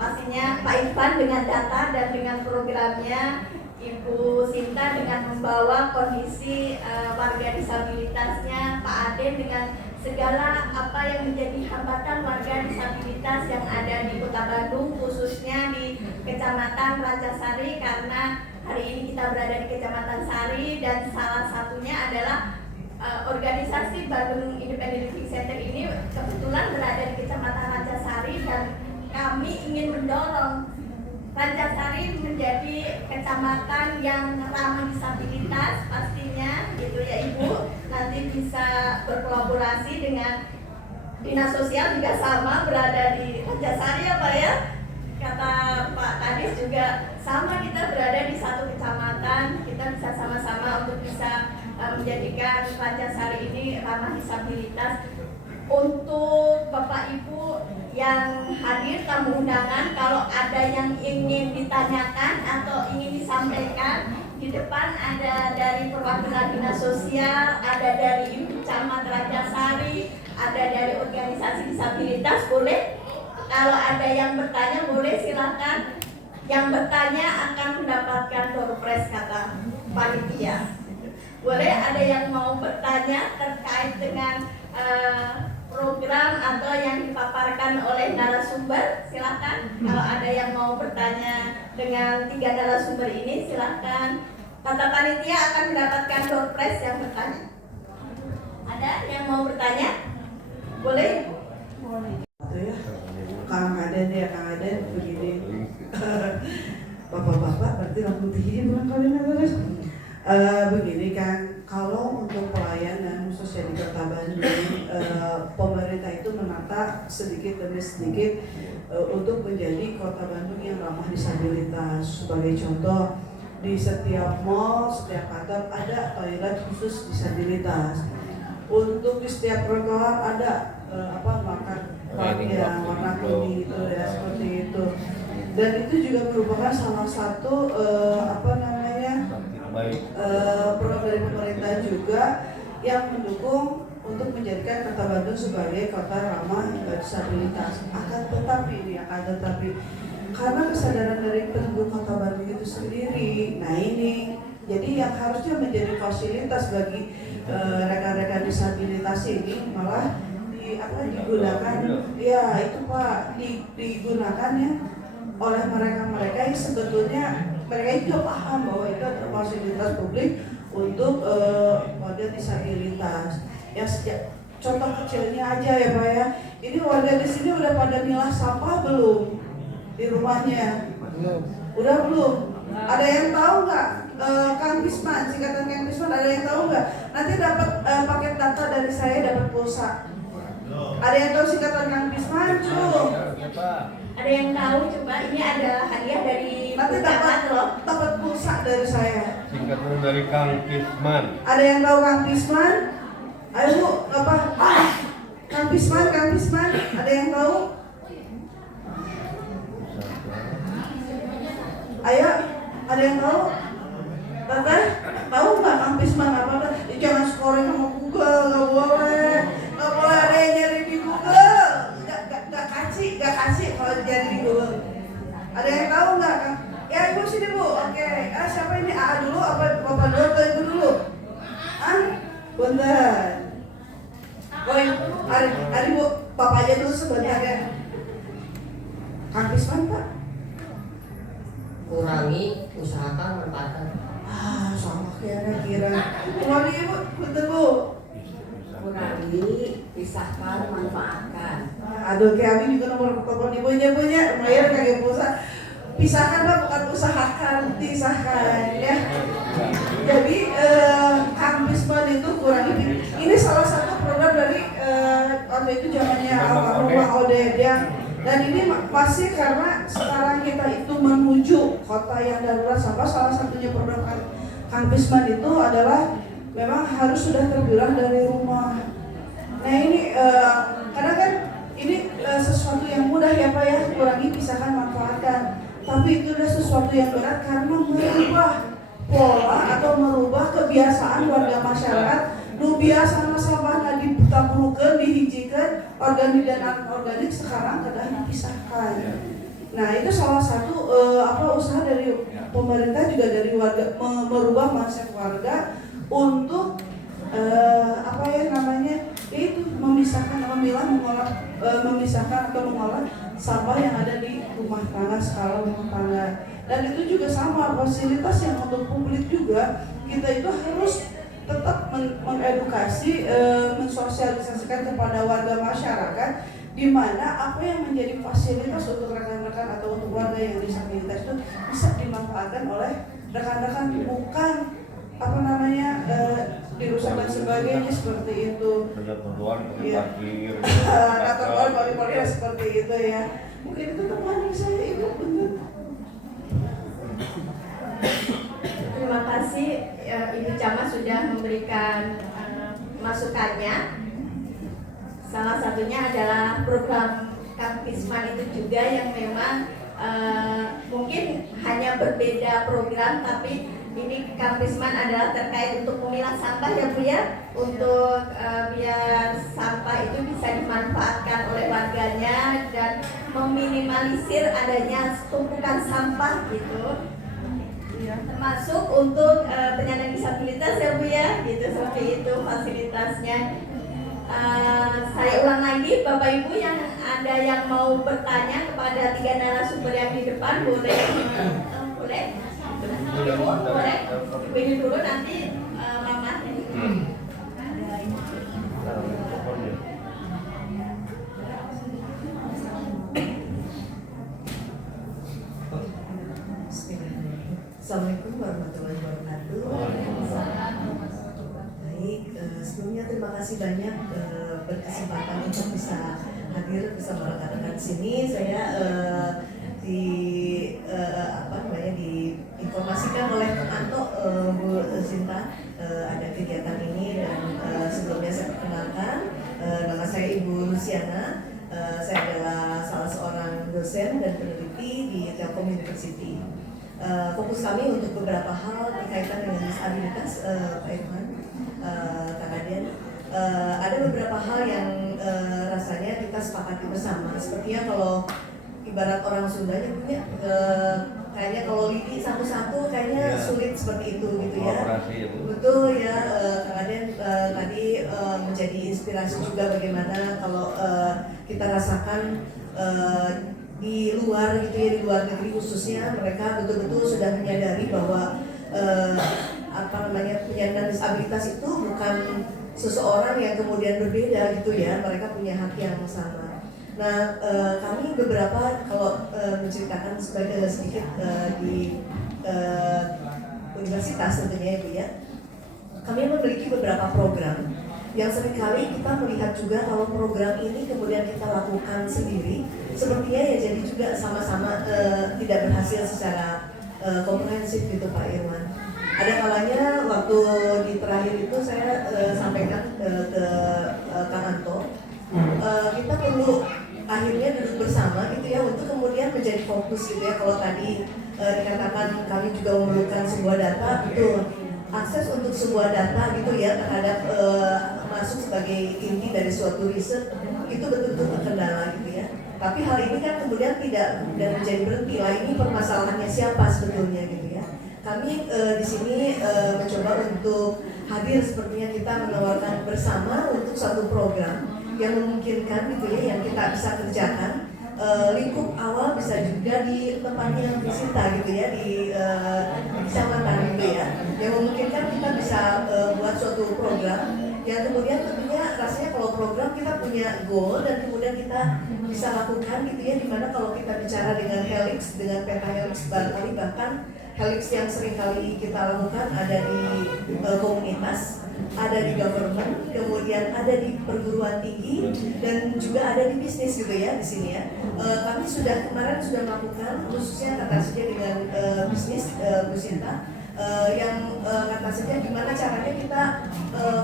pastinya Pak Irfan dengan data dan dengan programnya Ibu Sinta dengan membawa kondisi warga disabilitasnya, Pak Aden dengan segala apa yang menjadi hambatan warga disabilitas yang ada di Kota Bandung, khususnya di Kecamatan Rancasari, karena hari ini kita berada di Kecamatan Sari dan salah satunya adalah organisasi Bandung Independent Living Center ini kebetulan berada di Kecamatan Rancasari, dan kami ingin mendorong Rancasari menjadi kecamatan yang ramah disabilitas pastinya gitu ya Ibu. Nanti bisa berkolaborasi dengan Dinas Sosial juga sama berada di Rancasari ya Pak ya. Kata Pak Kadis juga sama, kita berada di satu kecamatan, kita bisa sama-sama untuk bisa menjadikan Rancasari ini ramah disabilitas. Untuk Bapak Ibu yang hadir tamu undangan, kalau ada yang ingin ditanyakan atau ingin disampaikan, di depan ada dari perwakilan Dinas Sosial, ada dari Ibu Camat Rancasari, ada dari organisasi disabilitas, boleh. Kalau ada yang bertanya boleh silakan. Yang bertanya akan mendapatkan door prize kata panitia. Boleh, ada yang mau bertanya terkait dengan program atau yang dipaparkan oleh narasumber, silakan. Kalau ada yang mau bertanya dengan 3 narasumber ini, silakan. Kata panitia akan mendapatkan door prize yang bertanya. Ada yang mau bertanya? Boleh? Ya, Kang Aden ya, Kang Aden begini. Bapak-bapak berarti lampu tinggi bukan kalian terus. Begini kan, kalau untuk pelayanan khususnya di Kota Bandung, pemerintah itu menata sedikit demi sedikit untuk menjadi Kota Bandung yang ramah disabilitas. Sebagai contoh, di setiap mall, setiap kantor ada toilet khusus disabilitas. Untuk di setiap trotoar ada makan yang warna kuning itu ya, seperti itu. Dan itu juga merupakan salah satu program dari pemerintah juga yang mendukung untuk menjadikan Kota Bandung sebagai kota ramah disabilitas. Akan tetapi karena kesadaran dari penduduk Kota Bandung itu sendiri, nah ini jadi yang harusnya menjadi fasilitas bagi rekan-rekan disabilitas ini malah digunakan ya itu Pak digunakan ya oleh mereka yang sebetulnya mereka juga paham bahwa itu adalah fasilitas publik untuk warga disabilitas. Yang contoh kecilnya aja ya Pak ya, ini warga di sini udah pada milah sampah belum di rumahnya? Udah belum? Ada yang tahu nggak? Kang Bisman, singkatan Kang Bisman, ada yang tahu nggak? Nanti dapat paket data dari saya, dapat pulsa. Ada yang tahu singkatan Kang Bisman? Ada yang tahu? Coba ini ada hadiah dari nanti dapat pulsa dari saya. Singkatan dari Kang Bisman. Ada yang tahu Kang Bisman? Ayo Bu, Kang Bisman, ada yang tahu? Ayo, ada yang tahu? Tante, tahu nggak Kang Bisman apa? Jangan scoring sama Google, nggak boleh ada yang nyari di Google. Nggak kasih kalau nyari di Google. Ada yang tahu nggak Kang? Ya Ibu sini Bu, oke. Siapa ini? Dulu apa Bapak dulu atau Ibu dulu? Bentar. Hari Bu, Bapak aja dulu sebentar ya. Kang Bisman Pak. Kurangi, usahakan, manfaatkan. Sama kira-kira. Kurangi Ibu, betul Bu. Kurangi, pisahkan, manfaatkan. Aduh, kayak Abi juga nomor telepon ibunya lumayan kayak pulsa. Pisahkan Pak, bukan usahakan, pisahkan ya. Jadi Kang Bisman itu kurangi. Ini salah satu program dari waktu itu zamannya almarhum Oded ya. Dan ini masih karena sekarang kita itu menuju kota yang darurat sampah, salah satunya program Kang Bisman itu adalah memang harus sudah terbilang dari rumah. Nah ini karena kan ini sesuatu yang mudah ya Pak ya, kurangi, pisahkan, manfaatkan. Tapi itu adalah sesuatu yang berat karena merubah pola atau merubah kebiasaan warga masyarakat. Nu biasa sampah ditabuhkeun, dihijikan, organik dan anorganik sekarang kedah dipisahkan. Nah itu salah satu usaha dari pemerintah juga dari warga merubah mindset warga untuk yaitu memisahkan, memisahkan atau mengolah sampah yang ada di rumah tangga, skala rumah tangga. Dan itu juga sama fasilitas yang untuk publik juga kita itu harus tetap mengedukasi, mensosialisasikan kepada warga masyarakat di mana apa yang menjadi fasilitas untuk rekan-rekan atau untuk warga yang disabilitas itu bisa dimanfaatkan oleh rekan-rekan, bukan dirusak dan sebagainya seperti itu. Trotoar parkir seperti itu ya. Mungkin itu teman saya itu benar. Terima kasih Ibu Camat sudah memberikan masukannya. Salah satunya adalah program Kampisman itu juga yang memang mungkin hanya berbeda program, tapi ini Kampisman adalah terkait untuk memilah sampah ya Bu ya, untuk biar sampah itu bisa dimanfaatkan oleh warganya dan meminimalisir adanya tumpukan sampah gitu. Termasuk untuk penyandang disabilitas ya Bu ya, gitu seperti itu fasilitasnya. Saya ulang lagi Bapak Ibu yang ada yang mau bertanya kepada 3 narasumber yang di depan boleh? Boleh? Ini dulu nanti Mama. Assalamualaikum warahmatullahi wabarakatuh. Baik, sebelumnya terima kasih banyak berkesempatan untuk bisa hadir bersama rekan-rekan di sini. Saya diinformasikan oleh Anto, Bu Sinta, ada kegiatan ini dan sebelumnya saya perkenalkan, nama saya Ibu Luciana. Saya adalah salah seorang dosen dan peneliti di Telkom University. Fokus kami untuk beberapa hal berkaitan dengan disabilitas, Pak Irman, Kak Adian. Ada beberapa hal yang rasanya kita sepakati bersama. Sepertinya kalau ibarat orang Sunda punya kayaknya kalau lidi satu-satu kayaknya sulit seperti itu gitu ya. Betul ya, Kak Adian tadi menjadi inspirasi juga bagaimana kalau kita rasakan di luar gitu ya, di luar negeri khususnya mereka betul-betul sudah menyadari bahwa penyandang disabilitas itu bukan seseorang yang kemudian berbeda gitu ya, mereka punya hak yang sama. Nah, kami beberapa kalau menceritakan sedikit di universitas tentunya Ibu ya, kami memiliki beberapa program yang seringkali kita melihat juga kalau program ini kemudian kita lakukan sendiri, sepertinya ya jadi juga sama-sama tidak berhasil secara komprehensif gitu Pak Irwan. Ada kalanya waktu di terakhir itu saya sampaikan ke Kang Anto, kita perlu akhirnya duduk bersama gitu ya untuk kemudian menjadi fokus gitu ya. Kalau tadi dikatakan kami juga memerlukan sebuah data, betul. Akses untuk sebuah data gitu ya terhadap masuk sebagai inti dari suatu riset itu betul-betul terkendala gitu ya. Tapi hal ini kan kemudian tidak dan menjadi berhenti lah, ini permasalahannya siapa sebetulnya gitu ya. Kami di sini mencoba untuk hadir, sepertinya kita menawarkan bersama untuk satu program yang memungkinkan gitu ya, yang kita bisa kerjakan. Lingkup awal bisa juga di tempatnya Bu Sinta gitu ya, di kecamatan gitu ya, yang memungkinkan kita bisa buat suatu program yang kemudian tentunya rasanya kalau program kita punya goal dan kemudian kita bisa lakukan gitu ya, dimana kalau kita bicara dengan helix, dengan peta helix barangkali bahkan helix yang sering kali kita lakukan ada di komunitas, ada di government, kemudian ada di perguruan tinggi dan juga ada di bisnis gitu ya di sini ya. Kami kemarin sudah melakukan khususnya kata saja dengan bisnis Bu Sinta yang kata saja gimana caranya kita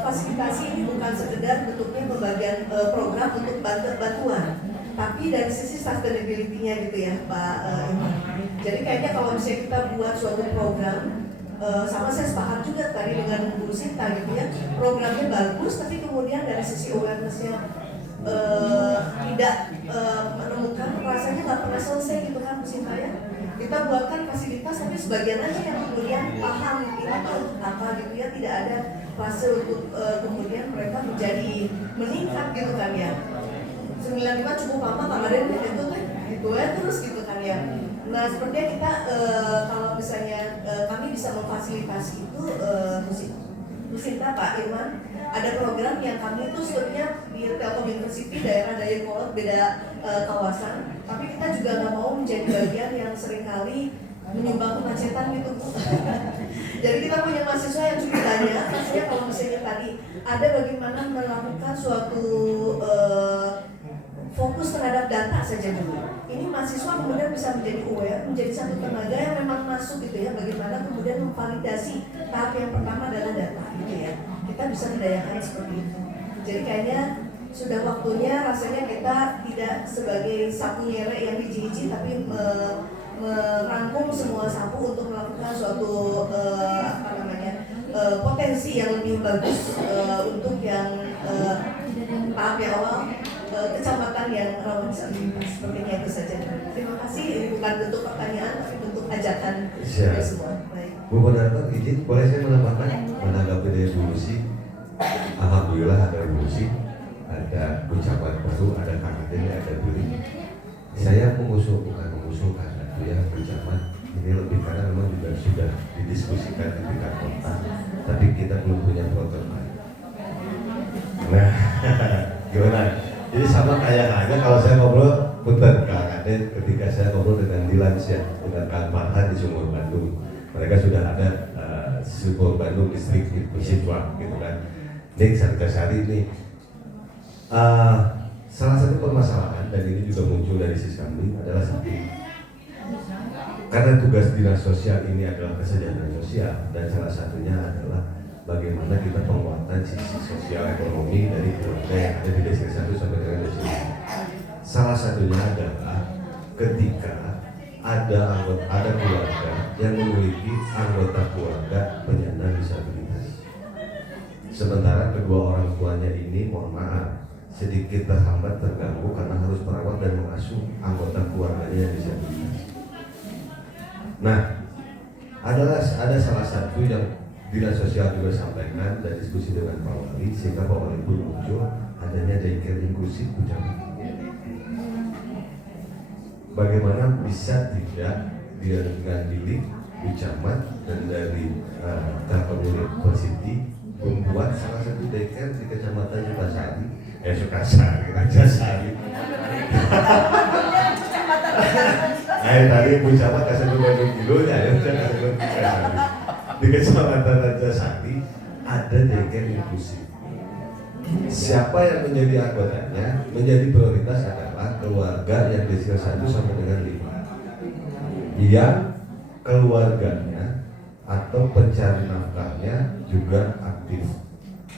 fasilitasi ini bukan sekedar bentuknya pembagian program untuk bantuan, tapi dari sisi sustainability-nya gitu ya Pak Iman. Jadi kayaknya kalau misalnya kita buat suatu program, sama saya sepakat juga tadi dengan Bu Sinta gitu ya, programnya bagus tapi kemudian dari sisi awareness-nya tidak menemukan, rasanya nggak pernah selesai gitu kan Bu Sinta ya. Kita buatkan fasilitas tapi sebagian aja yang kemudian paham ini tuh untuk apa gitu ya, tidak ada fase untuk kemudian mereka menjadi meningkat gitu kan ya. 95 cukup lama kemarin itu kan gitu ya terus gitu kan ya. Nah sepertinya kita kalau misalnya kami bisa memfasilitasi itu Bu Sinta, Pak Irwan, ada program yang kami itu sebetulnya di Telkom University daerah Dayakolot beda kawasan, tapi kita juga nggak mau menjadi bagian yang seringkali menyumbang kemacetan gitu Bu. Jadi kita punya mahasiswa yang cukup banyak, maksudnya kalau misalnya tadi ada bagaimana melakukan suatu fokus terhadap data saja dulu. Ini mahasiswa kemudian bisa menjadi aware, menjadi satu tenaga yang memang masuk gitu ya, bagaimana kemudian memvalidasi tahap yang pertama adalah data gitu ya. Kita bisa mendayakan seperti itu. Jadi kayaknya sudah waktunya rasanya kita tidak sebagai sapu nyerek yang hiji-hiji, tapi merangkum semua sapu untuk melakukan suatu potensi yang lebih bagus untuk yang tahap yang awal, kecamatan yang rawan disabilitas. Sepertinya itu saja. Terima kasih. Ini bukan bentuk pertanyaan, tapi bentuk ajakan dari semua. Baik. Bu Moderator, izin boleh saya menambahkan menanggapi dari Bu Lucy. Alhamdulillah ada Bu Lucy, ada ucapan baru, ada KKTD, ada Buri. Saya bukan mengusulkan itu ya ucapan ini lebih karena memang juga sudah didiskusikan di tingkat kota, tapi kita belum punya protokol. Nah, gimana? Jadi sama kayak aja kalau saya ngobrol, punten Kang Ade, ketika saya ngobrol dengan Dilans ya, dengan Kang Farhan di Sumur Bandung, mereka sudah ada Sumur Bandung distrik Siswa gitu kan. Ini Sarikasari ini salah satu permasalahan dan ini juga muncul dari sisi kami adalah satu, karena tugas dinas sosial ini adalah kesejahteraan sosial dan salah satunya adalah bagaimana kita penguatan sisi sosial ekonomi dari keluarga yang ada di desa 1 sampai dengan desa 5. Salah satunya adalah ketika ada keluarga yang memiliki anggota keluarga penyandang disabilitas. Sementara kedua orang tuanya ini, mohon maaf, sedikit terhambat, terganggu karena harus merawat dan mengasuh anggota keluarganya yang disabilitas. Nah, ada salah satu yang Dinas Sosial juga sampaikan dan diskusi dengan Pak Wali, sehingga Pak Wali pun muncul adanya daycare inklusif ucapan. Bagaimana bisa tidak dengan diri ucapan dan dari Telkom University membuat salah satu daycare di Kecamatan Sukasari, Rajasari. Tadi ucapan kasih dulu kilonya ya, Sukasari. Di Kecamatan Rajasari ada daycare inklusif. Siapa yang menjadi anggotanya menjadi prioritas adalah keluarga yang di usia 1 sampai dengan 5, yang keluarganya atau pencari nafkahnya juga aktif.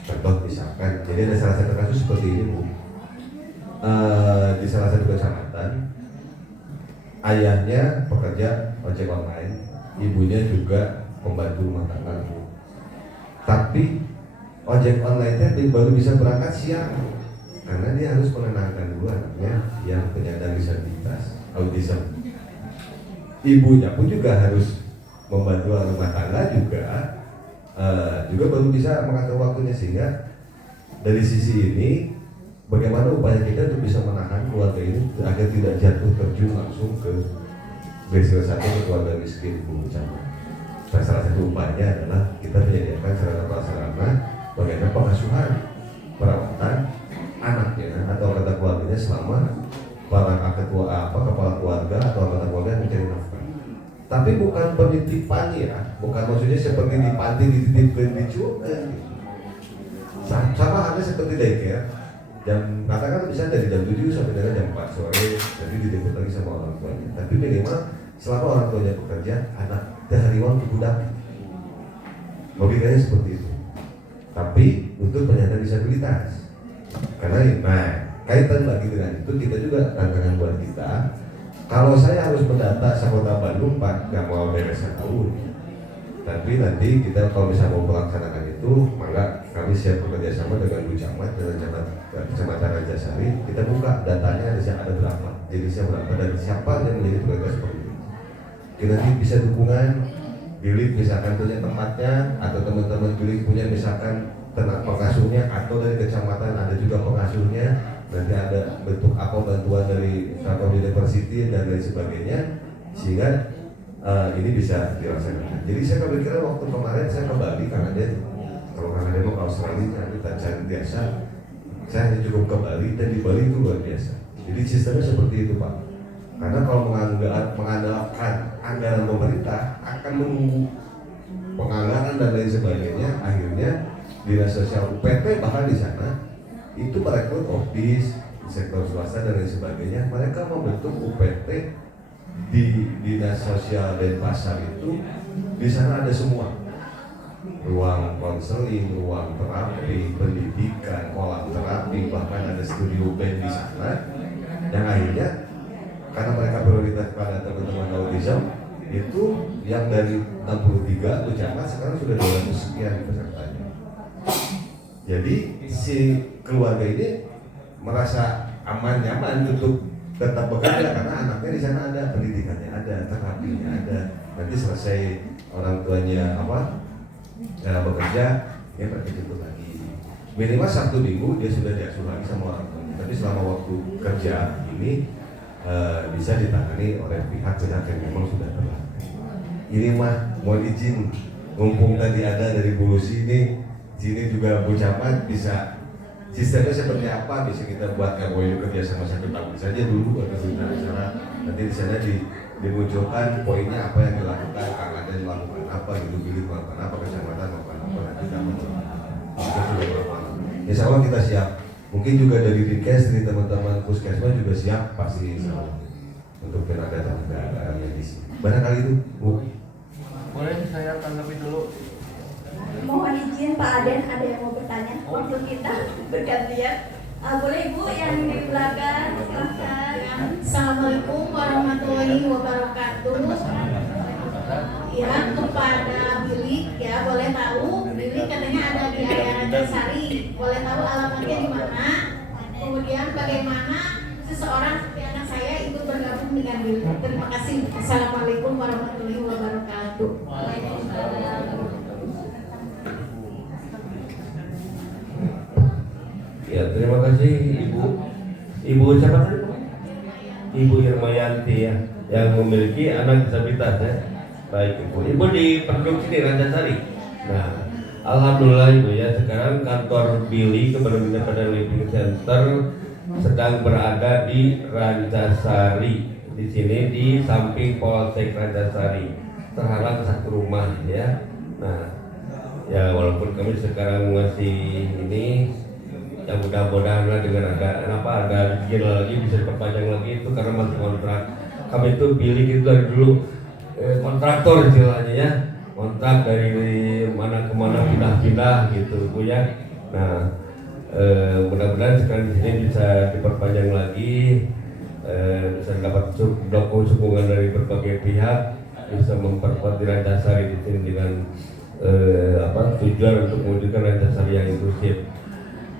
Contoh misalkan, jadi ada salah satu kasus seperti ini Bu, di salah satu kecamatan, ayahnya pekerja ojek online, ibunya juga pembantu rumah tangga, tapi ojek online baru bisa berangkat siang karena dia harus menenangkan dulu anaknya yang penyandang disabilitas autism. Ibunya pun juga harus membantu rumah tangga juga baru bisa mengatur waktunya, sehingga dari sisi ini bagaimana upaya kita untuk bisa menahan keluarga ini agar tidak jatuh terjun langsung ke beresiko satu keluarga miskin Bu Camat. Nah, salah satu upaya adalah kita menyediakan sarana-prasarana bagaimana pengasuhan, perawatan anaknya atau anggota keluarganya selama kepala keluarga atau anggota keluarga yang mencari nafkah. Tapi bukan penitipan ya, bukan maksudnya seperti di panti dititipkan dijual. Sama halnya seperti daycare, katakan bisa dari jam 7 sampai dengan jam 4 sore, jadi dijemput lagi sama orang tuanya. Tapi minimal selama orang tuanya bekerja, anak hariwan ke budak. Logikanya seperti itu. Tapi untuk penyandang disabilitas, karena kaitan lagi dengan itu, kita juga tantangan buat kita. Kalau saya harus mendata Kota Bandung, Pak, nggak mau beres setahun. Tapi nanti kita kalau misalnya mau melaksanakan itu, maka kami siap bekerja sama dengan Bu Camat dan Kecamatan Rajasari. Kita buka datanya ada berapa, jenisnya berapa, dan siapa yang menjadi prioritas pemilik. Kita nanti bisa dukungan, bilik misalkan punya tempatnya, atau teman-teman bilik punya misalkan tenaga pengasuhnya, atau dari kecamatan ada juga pengasuhnya. Nanti ada bentuk apa bantuan dari Telkom University dan lain sebagainya, sehingga ini bisa dilaksanakan. Jadi saya kepikiran waktu kemarin saya ke Bali, karena dia kalau karena dia mau ke Australia kita cari biasa, saya hanya cukup ke Bali, dan di Bali itu luar biasa. Jadi sistemnya seperti itu Pak. Karena kalau mengandalkan anggaran pemerintah akan menunggu penganggaran dan lain sebagainya, akhirnya dinas sosial UPT bahkan di sana itu merekrut office di sektor swasta dan lain sebagainya. Mereka membentuk UPT di dinas sosial Denpasar itu. Di sana ada semua, ruang konseling, ruang terapi, pendidikan, kolam terapi, bahkan ada studio band di sana. Yang akhirnya karena mereka prioritas pada teman-teman autism, itu yang dari 63 kecamatan sekarang sudah 200 sekian pesertanya. Jadi si keluarga ini merasa aman nyaman untuk tetap bekerja karena anaknya di sana ada, pendidikannya ada, terapinya ada. Nanti selesai orang tuanya bekerja, dia pergi itu lagi. Minimal Sabtu Minggu dia sudah diasuh lagi sama orang tuanya. Tapi selama waktu kerja ini bisa ditangani oleh pihak-pihak yang memang sudah terlatih. Ini mah mau izin, mumpung tadi ada dari Bu Lucy ini, sini juga Bu Camat bisa. Sistemnya seperti apa? Bisa kita buat MOU kerja sama satu tahun saja dulu atau berita acara. Nanti di sana dimunculkan poinnya apa yang dilakukan, Kang Aden melakukan apa, gitu, Bilik melakukan apa, kecamatan melakukan apa, nanti kita insya Allah kita siap. Mungkin juga dari Dinkes, dari teman-teman Puskesmas juga siap pasti insya Allah untuk tenaga medis. Barangkali itu Bu. Boleh saya tanggapi dulu. Mohon izin Pak Aden, ada yang mau bertanya waktu kita bergantian. Boleh Ibu yang di belakang, silahkan. Assalamualaikum warahmatullahi wabarakatuh. Ya, kepada Bilik ya, boleh tahu Bilik katanya ada di area Rajasari. Boleh tahu alamatnya di mana? Kemudian bagaimana seseorang seperti anak saya ikut bergabung dengan Bilik? Terima kasih. Assalamualaikum warahmatullahi wabarakatuh. Ya, terima kasih Ibu siapa tadi? Ibu Irmayanti ya, yang memiliki anak disabilitas ya. Baik Ibu di Penduk sini Rajasari. Nah, alhamdulillah Ibu ya, sekarang kantor Billy Kebadan Independent Living Center sedang berada di Rajasari. Di sini di samping Polsek Rajasari, terhalang satu rumah ya. Nah, ya walaupun kami sekarang masih ini, yang mudah-mudahan dengan ada izin lagi bisa diperpanjang lagi itu karena masih kontrak. Kami itu Bilik itu dari dulu kontraktor istilahnya ya, kontrak dari mana ke mana pindah-pindah gitu Bu ya. Nah mudah-mudahan sekarang di sini bisa diperpanjang lagi, bisa dapat dukungan dari berbagai pihak, bisa memperkuat di Rajasari di sini dengan tujuan untuk mewujudkan Rajasari yang inklusif.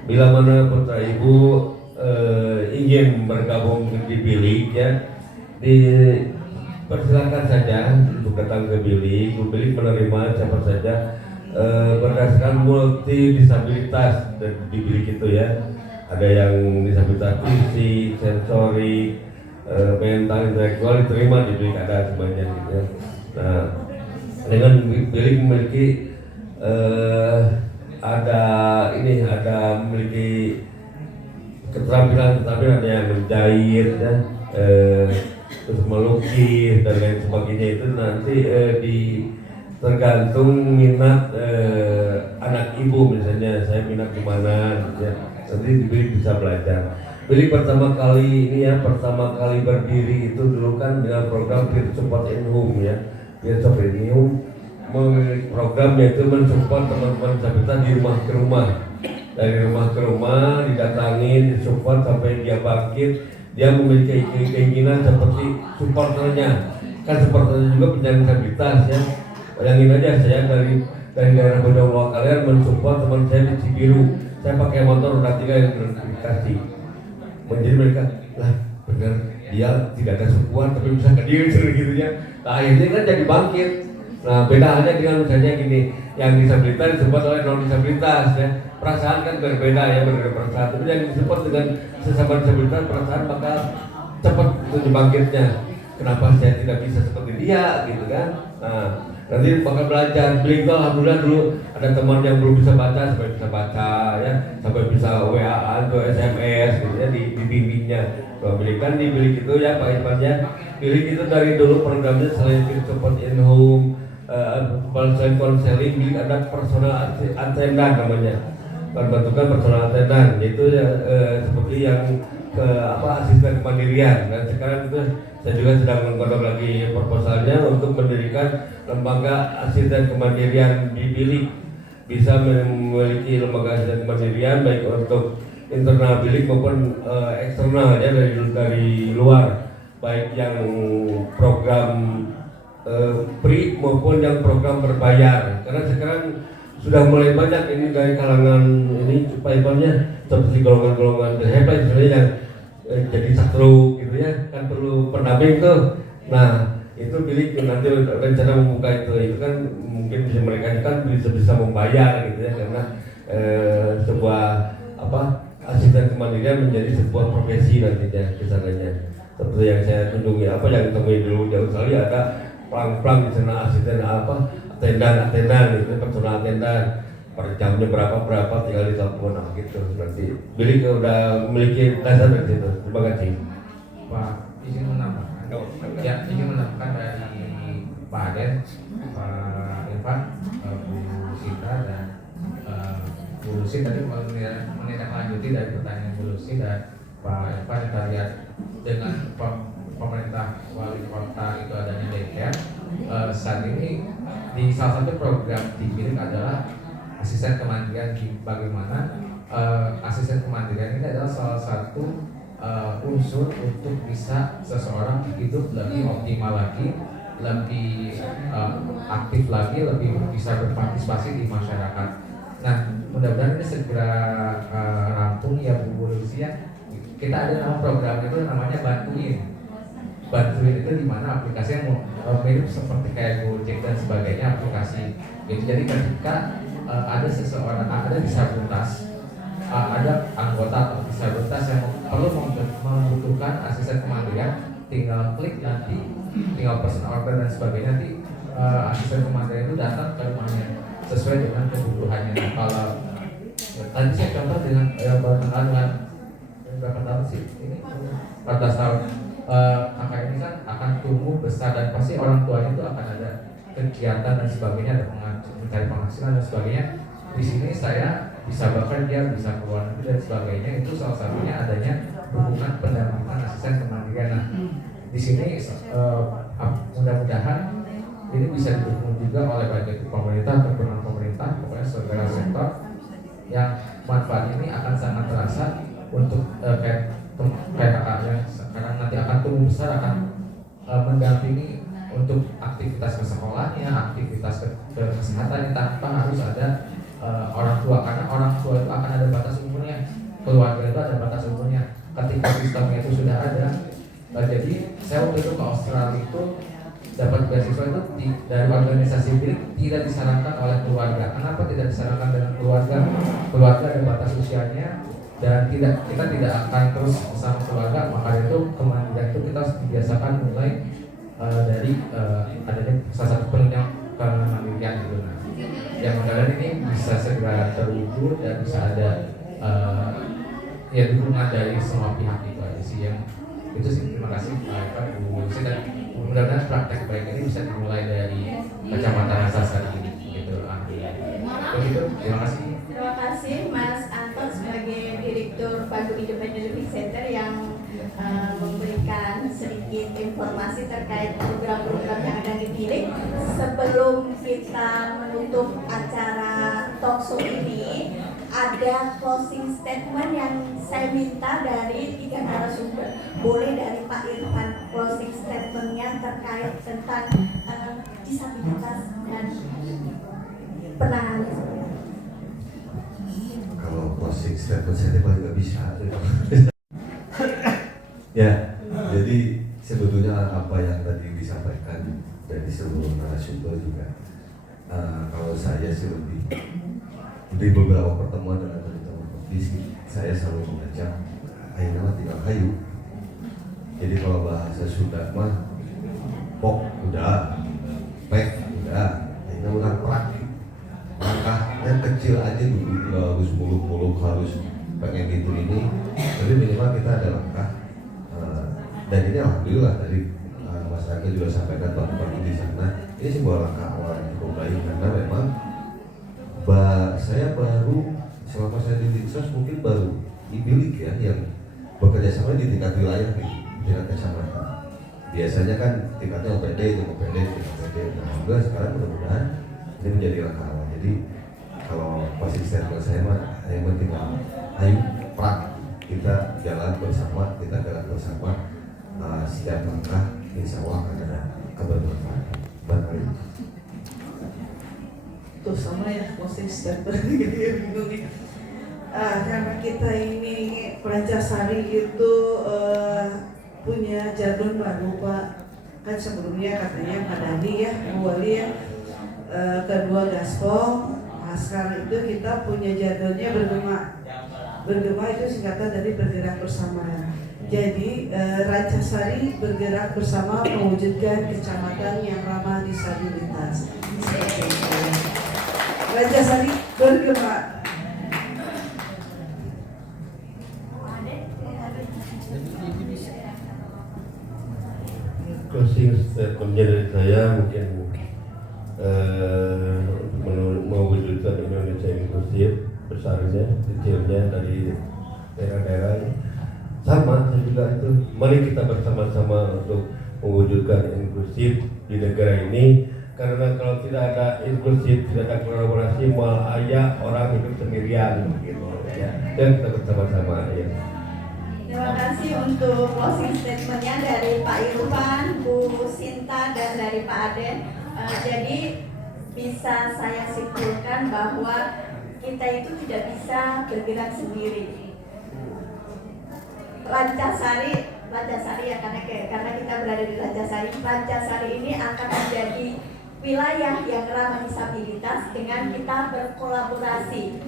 Bila mana putra Ibu ingin bergabung di Bilik ya, persilakan saja untuk datang ke Bilik. Bilik menerima siapa saja berdasarkan multi disabilitas di Bilik itu ya. Ada yang disabilitas fisik, sensorik, mental, intelektual diterima di Bilik, ada semuanya gitu ya. Nah, dengan Bilik memiliki ada memiliki keterampilan ada yang menjahit dan terus melukis dan lain sebagainya. Itu nanti tergantung minat anak Ibu, misalnya saya minat di mana ya, nanti Bilik bisa belajar. Bilik pertama kali berdiri itu dulu kan dengan program Peer Support in Home ya, Peer Support in Home memiliki program yaitu mensupport teman-teman disabilitas di rumah ke rumah, dari rumah ke rumah didatangi, disupport sampai dia bangkit, dia memiliki keinginan seperti supporternya, kan supporternya juga penyandang disabilitas ya. Bayangin aja saya dari daerah Bondowoso kalian mensupport teman saya di Cibiru. Saya pakai motor roda 3 yang gratifikasi. Menjadi mereka lah benar dia tidak ada sukuan tapi bisa ke diri gitu ya. Nah, akhirnya kan jadi bangkit. Nah, beda halnya dengan misalnya gini, yang disabilitas disebut oleh non disabilitas ya. Perasaan kan berbeda ya, berbeda perasaan. Tapi yang disebut dengan sesama disabilitas perasaan bakal cepat itu bangkitnya. Kenapa saya tidak bisa seperti dia gitu kan? Nah, nanti bakal belajar. Beli itu alhamdulillah dulu ada teman yang belum bisa baca sampai bisa baca ya, sampai bisa WA atau SMS gitu ya dibimbingnya. Kalau Bilik kan di Bilik itu ya Pak Irfan ya. Bilik itu dari dulu programnya selain support in home, selain konseling, Bilik ada personal attendant namanya. Bentukan personal attendant itu ya seperti yang asisten kemandirian. Dan sekarang itu saya juga sedang menggodok lagi proposalnya untuk mendirikan lembaga asisten kemandirian di Bilik. Bisa memiliki lembaga asisten kemandirian baik untuk internal Bilik maupun eksternal ya dari luar, baik yang program free maupun yang program berbayar. Karena sekarang sudah mulai banyak ini dari kalangan ini supaya seperti golongan-golongan hebat sebenarnya yang jadi sakru gitu ya, kan perlu pendamping tuh. Nah itu Bilik nanti rencana membuka itu kan mungkin bisa mereka kan bisa membayar gitu ya, karena sebuah asisten kemandirian menjadi sebuah profesi nantinya kesananya. Seperti yang saya kunjungi yang temui dulu di Australia ada plang-plang di sana asisten attendant gitu, personal attendant per jamnya berapa tinggal di telepon gitu. Nanti Bilik udah memiliki dasar dari situ. Terima kasih. Pak, izin menambahkan. Ya, izin menambahkan dari Pak Aden, Pak Irfan, Bu Sita dan Bu Lucy tadi menindaklanjuti dari pertanyaan Bu Lucy dan Pak Irfan. Kita lihat dengan pemerintah wali kota itu adanya daycare. Saat ini di salah satu program di Bilik adalah asisten kemandirian. Bagaimana asisten kemandirian ini adalah salah satu unsur untuk bisa seseorang hidup lebih optimal lagi, lebih aktif lagi, lebih bisa berpartisipasi di masyarakat. Nah, mudah-mudahan ini segera rampung ya Bu Lucy ya. Kita ada nama program itu namanya Bantuin itu di mana aplikasinya mirip seperti kayak Gojek dan sebagainya aplikasi. Jadi ketika ada seseorang ada disabilitas, ada anggota atau disabilitas yang perlu membutuhkan asisten kemandirian, tinggal klik nanti, tinggal pesan order dan sebagainya, nanti asisten kemandirian itu datang ke rumahnya sesuai dengan kebutuhannya. Kalau tadi saya contoh dengan berapa tahun sih ini 14 tahun. Kakak ini kan akan tumbuh besar dan pasti orang tuanya itu akan ada kegiatan dan sebagainya, ada mencari penghasilan dan sebagainya. Di sini saya bisa bekerja, bisa keluar negeri dan sebagainya. Itu salah satunya adanya hubungan pendampingan asisten kemandirian. Nah, di sini mudah-mudahan ini bisa didukung juga oleh baik itu pemerintah ataupun non pemerintah, pokoknya segala sektor yang manfaat ini akan sangat terasa untuk kayak kakaknya sekarang nanti akan tumbuh besar, akan mendampingi untuk aktivitas ke sekolahnya, aktivitas ke kesehatannya tanpa harus ada orang tua, karena orang tua itu akan ada batas umurnya, keluarga itu ada batas umurnya. Ketika sistemnya itu sudah ada, jadi saya waktu itu ke Australia itu dapat beasiswa itu dari organisasi Bilik tidak disarankan oleh keluarga. Kenapa tidak disarankan dengan keluarga? Keluarga ada batas usianya dan kita tidak akan terus bersama keluarga, maka itu kemandirian itu kita harus dibiasakan mulai dari adanya salah satu penunjang kemandirian gitu. Nah, yang mudah-mudahan ini bisa segera terwujud dan bisa ada dukungan dari semua pihak itu aja sih yang itu sih. Terima kasih Pak Bu Lucy, dan mudah-mudahan praktek baik ini bisa dimulai dari Kecamatan Asasari ini gitu. Begitu, terima kasih. Terima kasih Mas Anton sebagai Direktur Bandung Independent Living Center yang memberikan sedikit informasi terkait program-program yang ada di Bilik. Sebelum kita menutup acara talkshow ini, ada closing statement yang saya minta dari 3 narasumber. Boleh dari Pak Irfan closing statementnya terkait tentang disabilitas dan penanganan. Kalau closing statement saya paling nggak bisa. Ya, jadi sebetulnya apa yang tadi disampaikan dari seluruh narasumber juga, kalau saya sih lebih di beberapa pertemuan dengan teman-teman kompetisi, saya selalu mengajak ayo nama tinggal kayu. Jadi kalau bahasa Sunda mah pok udah, pek udah, ini udah praktik. Langkahnya kecil aja dulu, nggak harus muluk-muluk harus pengen gitu ini. Tapi minimal kita ada langkah. Dan ini alhamdulillah tadi Mas Aga juga sampaikan pagi-pagi di sana. Ini sebuah langkah awal yang cukup baik karena memang saya baru selama saya di Dinsos mungkin baru Ibilik ya yang bekerja sama di tingkat wilayah di tingkat kecamatan. Biasanya kan tingkatnya OPD, OPD. Nah, juga sekarang mudah-mudahan ini menjadi langkah awal. Jadi kalau pasti statement saya mah yang penting ayo prak kita jalan bersama, setiap langkah insya Allah akan ada kebermanfaatan. Baik. Tuh sama ya closing statement gitu ya, bingung nih. Karena kita ini Prancasari itu punya jargon baru Pak. Kan sebelumnya katanya Pak Dani ya, Bu Wali ya, kedua Gaspol. Nah sekarang itu kita punya jargonnya bergema. Bergema itu singkatan dari bergerak bersama. Jadi Rancasari bergerak bersama mewujudkan kecamatan yang ramah disabilitas. Rancasari bergema. Closing statement dari saya mungkin untuk mewujudkan Indonesia inklusif besarnya, kecilnya dari daerah-daerah sama. Saya juga itu mari kita bersama-sama untuk mewujudkan inklusif di negara ini, karena kalau tidak ada inklusif, tidak ada kolaborasi, malah aja orang hidup sendirian gitu ya. Dan kita bersama-sama ya. Terima kasih untuk closing statementnya dari Pak Irfan, Bu Sinta, dan dari Pak Aden. Jadi bisa saya simpulkan bahwa kita itu tidak bisa bergerak sendiri. Rancasari ya karena kita berada di Rancasari ini akan menjadi wilayah yang ramah disabilitas dengan kita berkolaborasi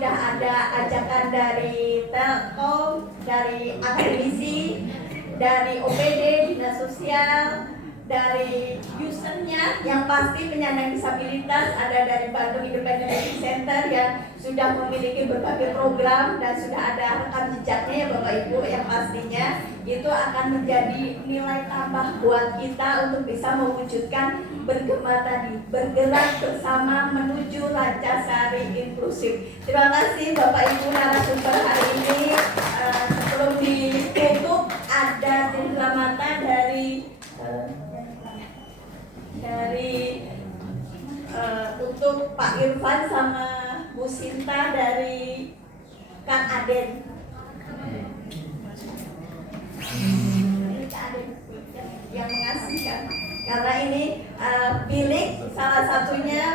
udah ada ajakan dari Telkom, dari akademisi, dari OPD, dinas sosial, dari usernya yang pasti penyandang disabilitas, ada dari Bandung Independent Living Center yang sudah memiliki berbagai program dan sudah ada rekam jejaknya ya Bapak Ibu, yang pastinya itu akan menjadi nilai tambah buat kita untuk bisa mewujudkan bergema tadi, bergerak bersama menuju Rancasari inklusif. Terima kasih Bapak Ibu narasumber hari ini. Sebelum ditutup ada cindera mata dari untuk Pak Irfan sama Bu Sinta dari Kang Aden. Yang mengasihkan karena ini bilik salah satunya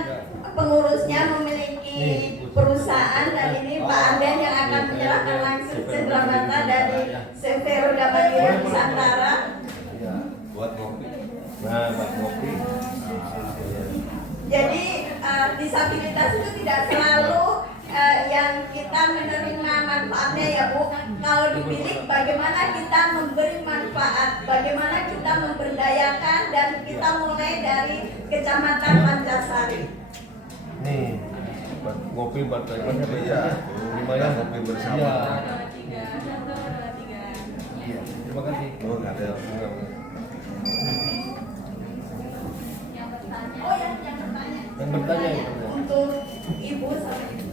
pengurusnya memiliki perusahaan, dan ini Pak Aden yang akan menyerahkan langsung cendera mata dari CV Roda Mandiri Nusantara. Buat kopi. Jadi disabilitas itu tidak selalu yang kita menerima manfaatnya ya Bu. Kalau di bilik bagaimana kita memberi manfaat, bagaimana kita memberdayakan, dan kita mulai dari Kecamatan Rancasari. Nih, ngopi buat teman-teman ya. Lumayan ngopi bersama. Iya. Terima kasih. Oh, enggak ada. Yang bertanya untuk Ibu sama Ibu.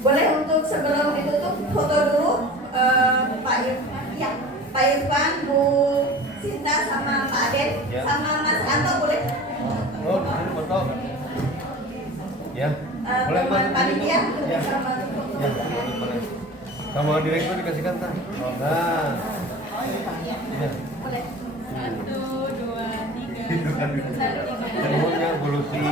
Boleh untuk sebelum ditutup foto dulu Pak Irfan, ya Pak Irfan, Bu Sinta sama Pak Aden, ya. Sama Mas Anto boleh? Oh, ini foto. Ya. Boleh panitia ya. Sama ya. Sama direktur dikasihkan kan? Nah. Ya. Boleh. 1, 2, 3. Handphonenya evolusi.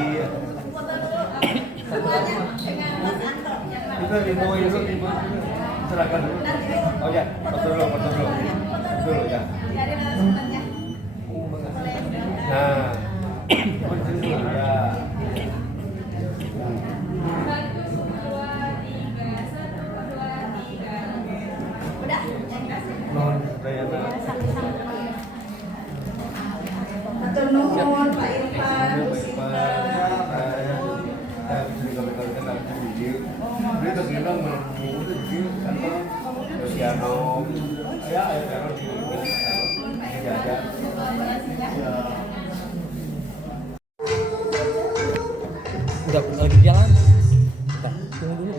Semuanya dengan Mas Anto yang Itu info silakan dulu. Oh ya, foto dulu ya. dari narasumbernya. Nah, ya. Udah, yang kasih. Non Dayana. Matur nuwun Pak Irfan, Bu Sinta. Udah lagi jalan. Kita tunggu dulu.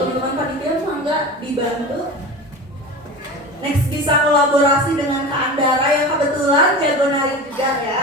teman-teman panitia mangga dibantu. Next bisa kolaborasi dengan Kak Andara yang kebetulan jago nari juga ya.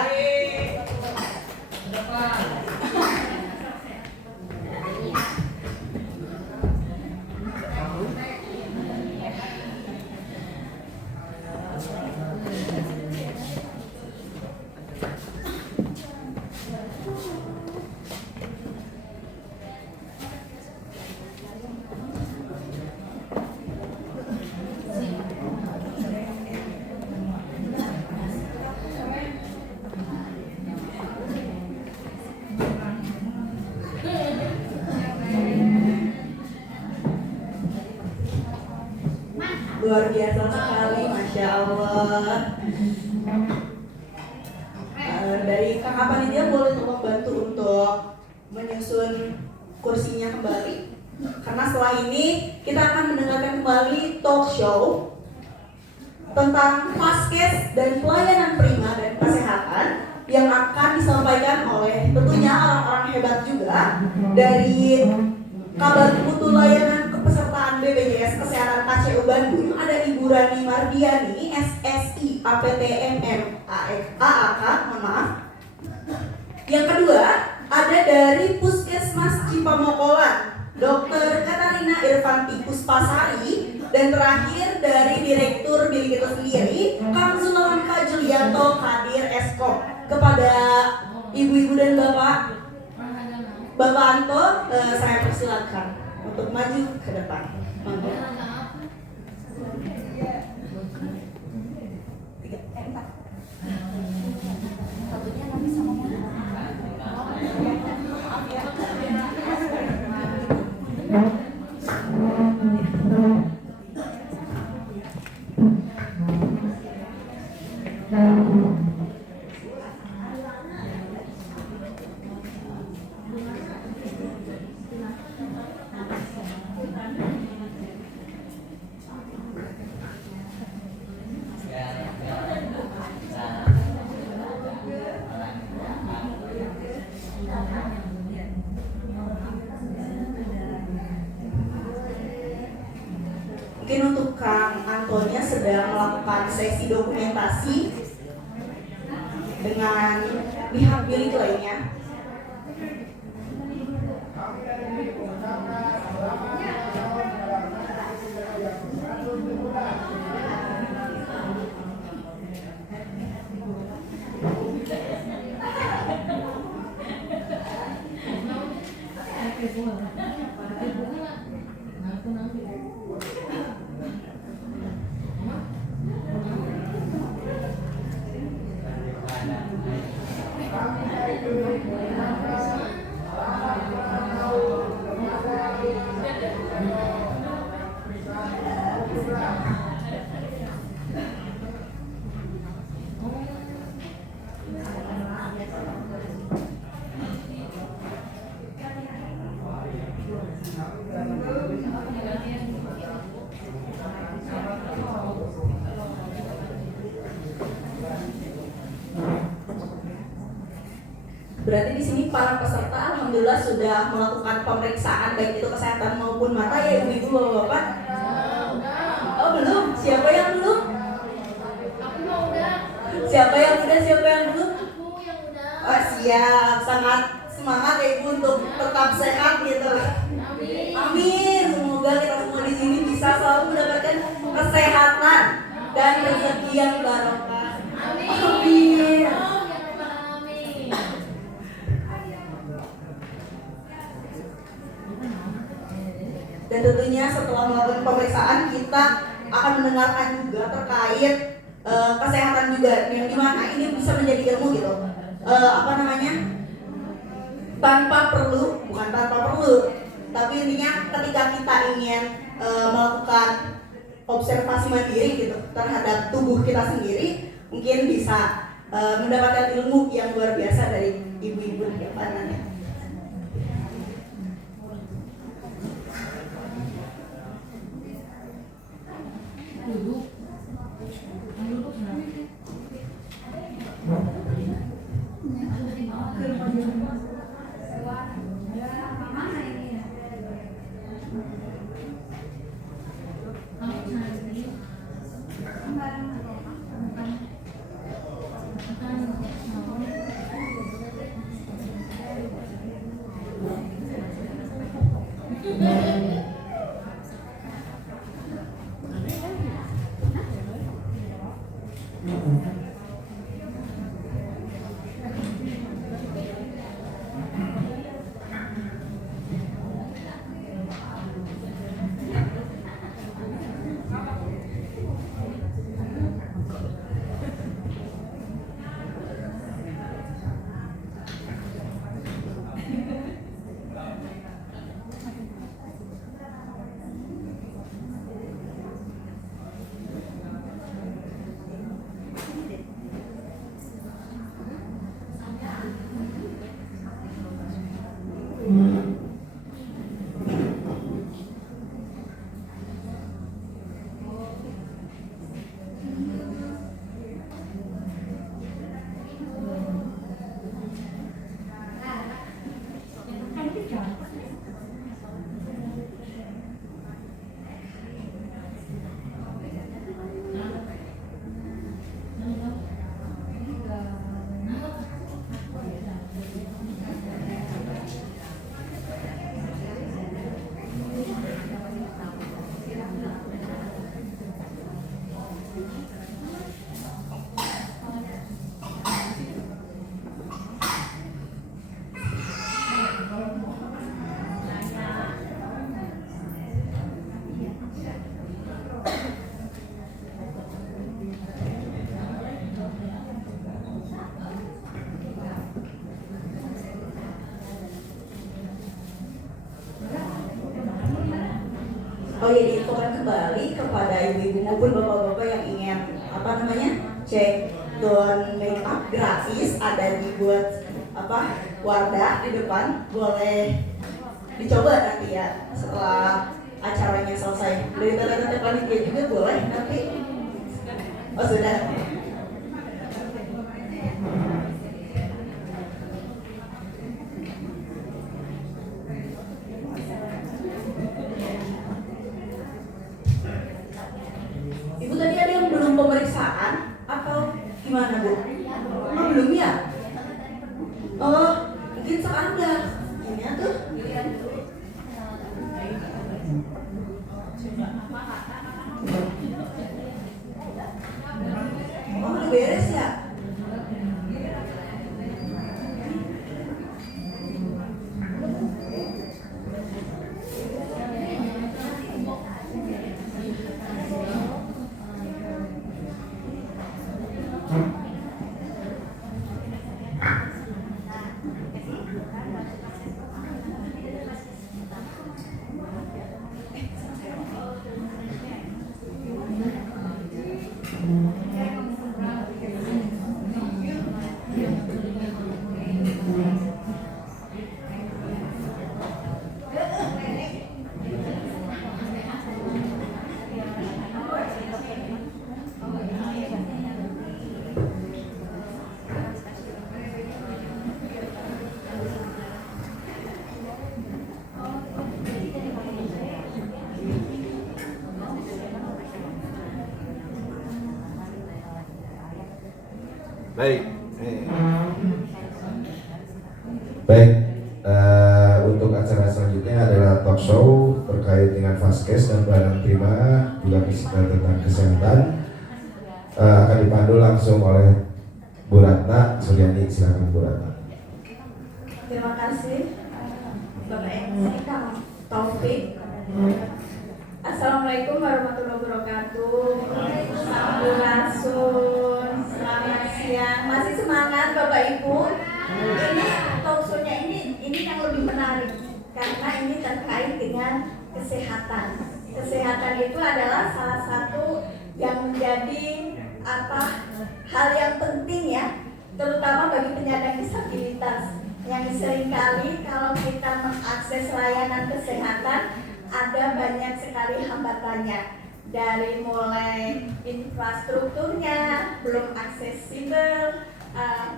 Luar biasa sekali, Masya Allah. Dari kakak panitia boleh tolong bantu untuk menyusun kursinya kembali. Karena setelah ini kita akan mendengarkan kembali talk show tentang Vaskes dan pelayanan prima dan kesehatan yang akan disampaikan oleh tentunya orang-orang hebat juga dari Kabar Mutu Layanan Kepesertaan BPJS Kesehatan KCU Bandung. Ada Ibu Rani Mardiani, SSI APTMM AAK, mohon maaf. Yang kedua, ada dari Puskesmas Cipamokolan, Dr. Katarina Irfanti Puspasari. Dan terakhir dari Direktur Bilik itu sendiri, Kang Zulham K. Julianto Kadir Eskom. Kepada ibu-ibu dan Bapak Anto, saya persilakan untuk maju ke depan. Monggo. Mungkin untuk Kang Antonia sedang melakukan sesi dokumentasi dengan pihak bilik lainnya. Berarti di sini para peserta alhamdulillah sudah melakukan pemeriksaan baik itu kesehatan maupun mata ya ibu-ibu bapak-bapak. Oh belum? Siapa yang belum? Aku mau udah. Siapa yang udah? Siapa yang belum? Aku yang udah. Oh siap, sangat semangat ya ibu untuk tetap sehat gitu. Amin. Amin. Semoga kita semua di sini bisa selalu mendapatkan kesehatan dan rezeki yang barokah. Amin. Amin. Dan tentunya setelah melakukan pemeriksaan kita akan mendengarkan juga terkait kesehatan juga yang dimana ini bisa menjadi ilmu gitu. Tanpa perlu, bukan tanpa perlu, tapi intinya ketika kita ingin melakukan observasi mandiri gitu terhadap tubuh kita sendiri, mungkin bisa mendapatkan ilmu yang luar biasa dari ibu-ibu di depannya. Oh ya, diinfokan kembali kepada ibu-ibu maupun bapak-bapak yang ingin cek don make up gratis, ada dibuat wadah di depan, boleh dicoba nanti ya setelah acaranya selesai. Dari tanda-tanda panitia juga boleh nanti. Oh sudah. Ibu tadi ada yang belum pemeriksaan atau gimana Bu? Oh, belum ya? Oh, mungkin seanda. Ini tuh. Oh, udah beres ya? Baik. Baik, untuk acara selanjutnya adalah talk show terkait dengan Vaskes dan pelayanan prima juga tentang kesehatan. Akan dipandu langsung oleh Bu Ratna Suryani. Silakan Bu Ratna. Terima kasih Bapak MC Kang Taufik. Assalamualaikum warahmatullahi wabarakatuh. Sampurasun. Selamat siang. Masih semangat Bapak Ibu? Ini talk show-nya ini yang lebih menarik karena ini terkait dengan kesehatan. Kesehatan itu adalah salah satu yang menjadi hal yang penting ya, terutama bagi penyandang disabilitas yang seringkali kalau kita mengakses layanan kesehatan ada banyak sekali hambatannya, dari mulai infrastrukturnya belum aksesibel,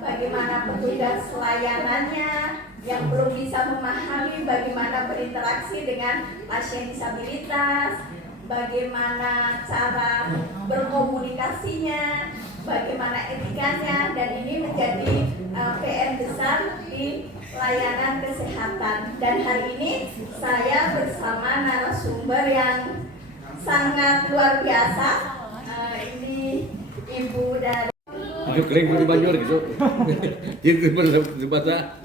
bagaimana petugas layanannya yang belum bisa memahami bagaimana berinteraksi dengan pasien disabilitas, bagaimana cara berkomunikasinya, bagaimana etikanya, dan ini menjadi PR besar di layanan kesehatan. Dan hari ini saya bersama narasumber yang sangat luar biasa. Ini Ibu dari Itu kering di Banjur gitu. Itu berbahasa.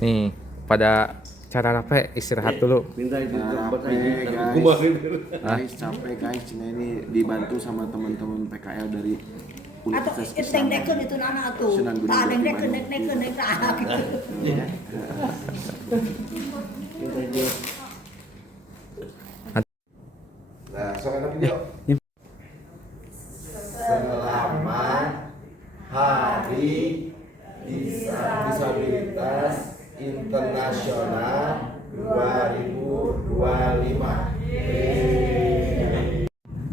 Nih, pada cara apa istirahat dulu. Minta itu guys, capek guys, cina ini dibantu sama teman-teman PKL dari Universitas Islam. itu nana tuh. Sunan Gunung Tak Jati dengdek Nah, soalnya video. Selamat Hari Disabilitas Internasional 2025.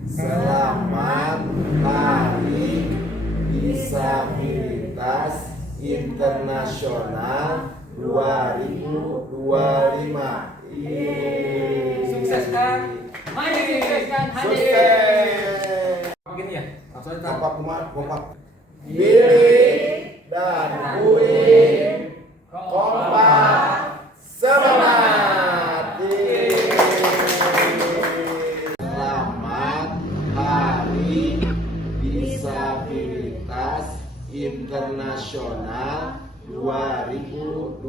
Selamat Hari Disabilitas Internasional 2025. Sukseskan. Mari sukseskan hadir. Sukses. Begini ya. Kompak. Billy dan Uin kompak semangat. Selamat Hari Disabilitas Internasional 2025.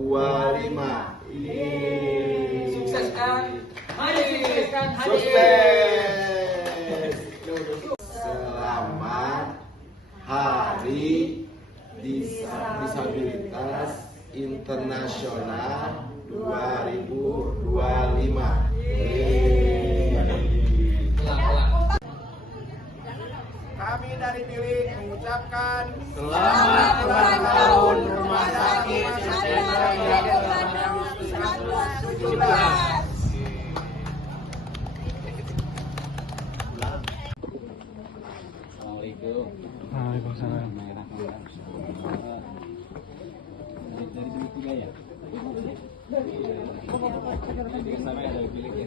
Sukseskan. Mari sukseskan hadir. Sukses. Selamat Hari Disabilitas Internasional 2025. Kami dari Bilik mengucapkan Selamat ulang tahun Rumah Sakit Assalamualaikum. Waalaikumsalam. Dari sini tiga ya. Sampai ada bilik ya.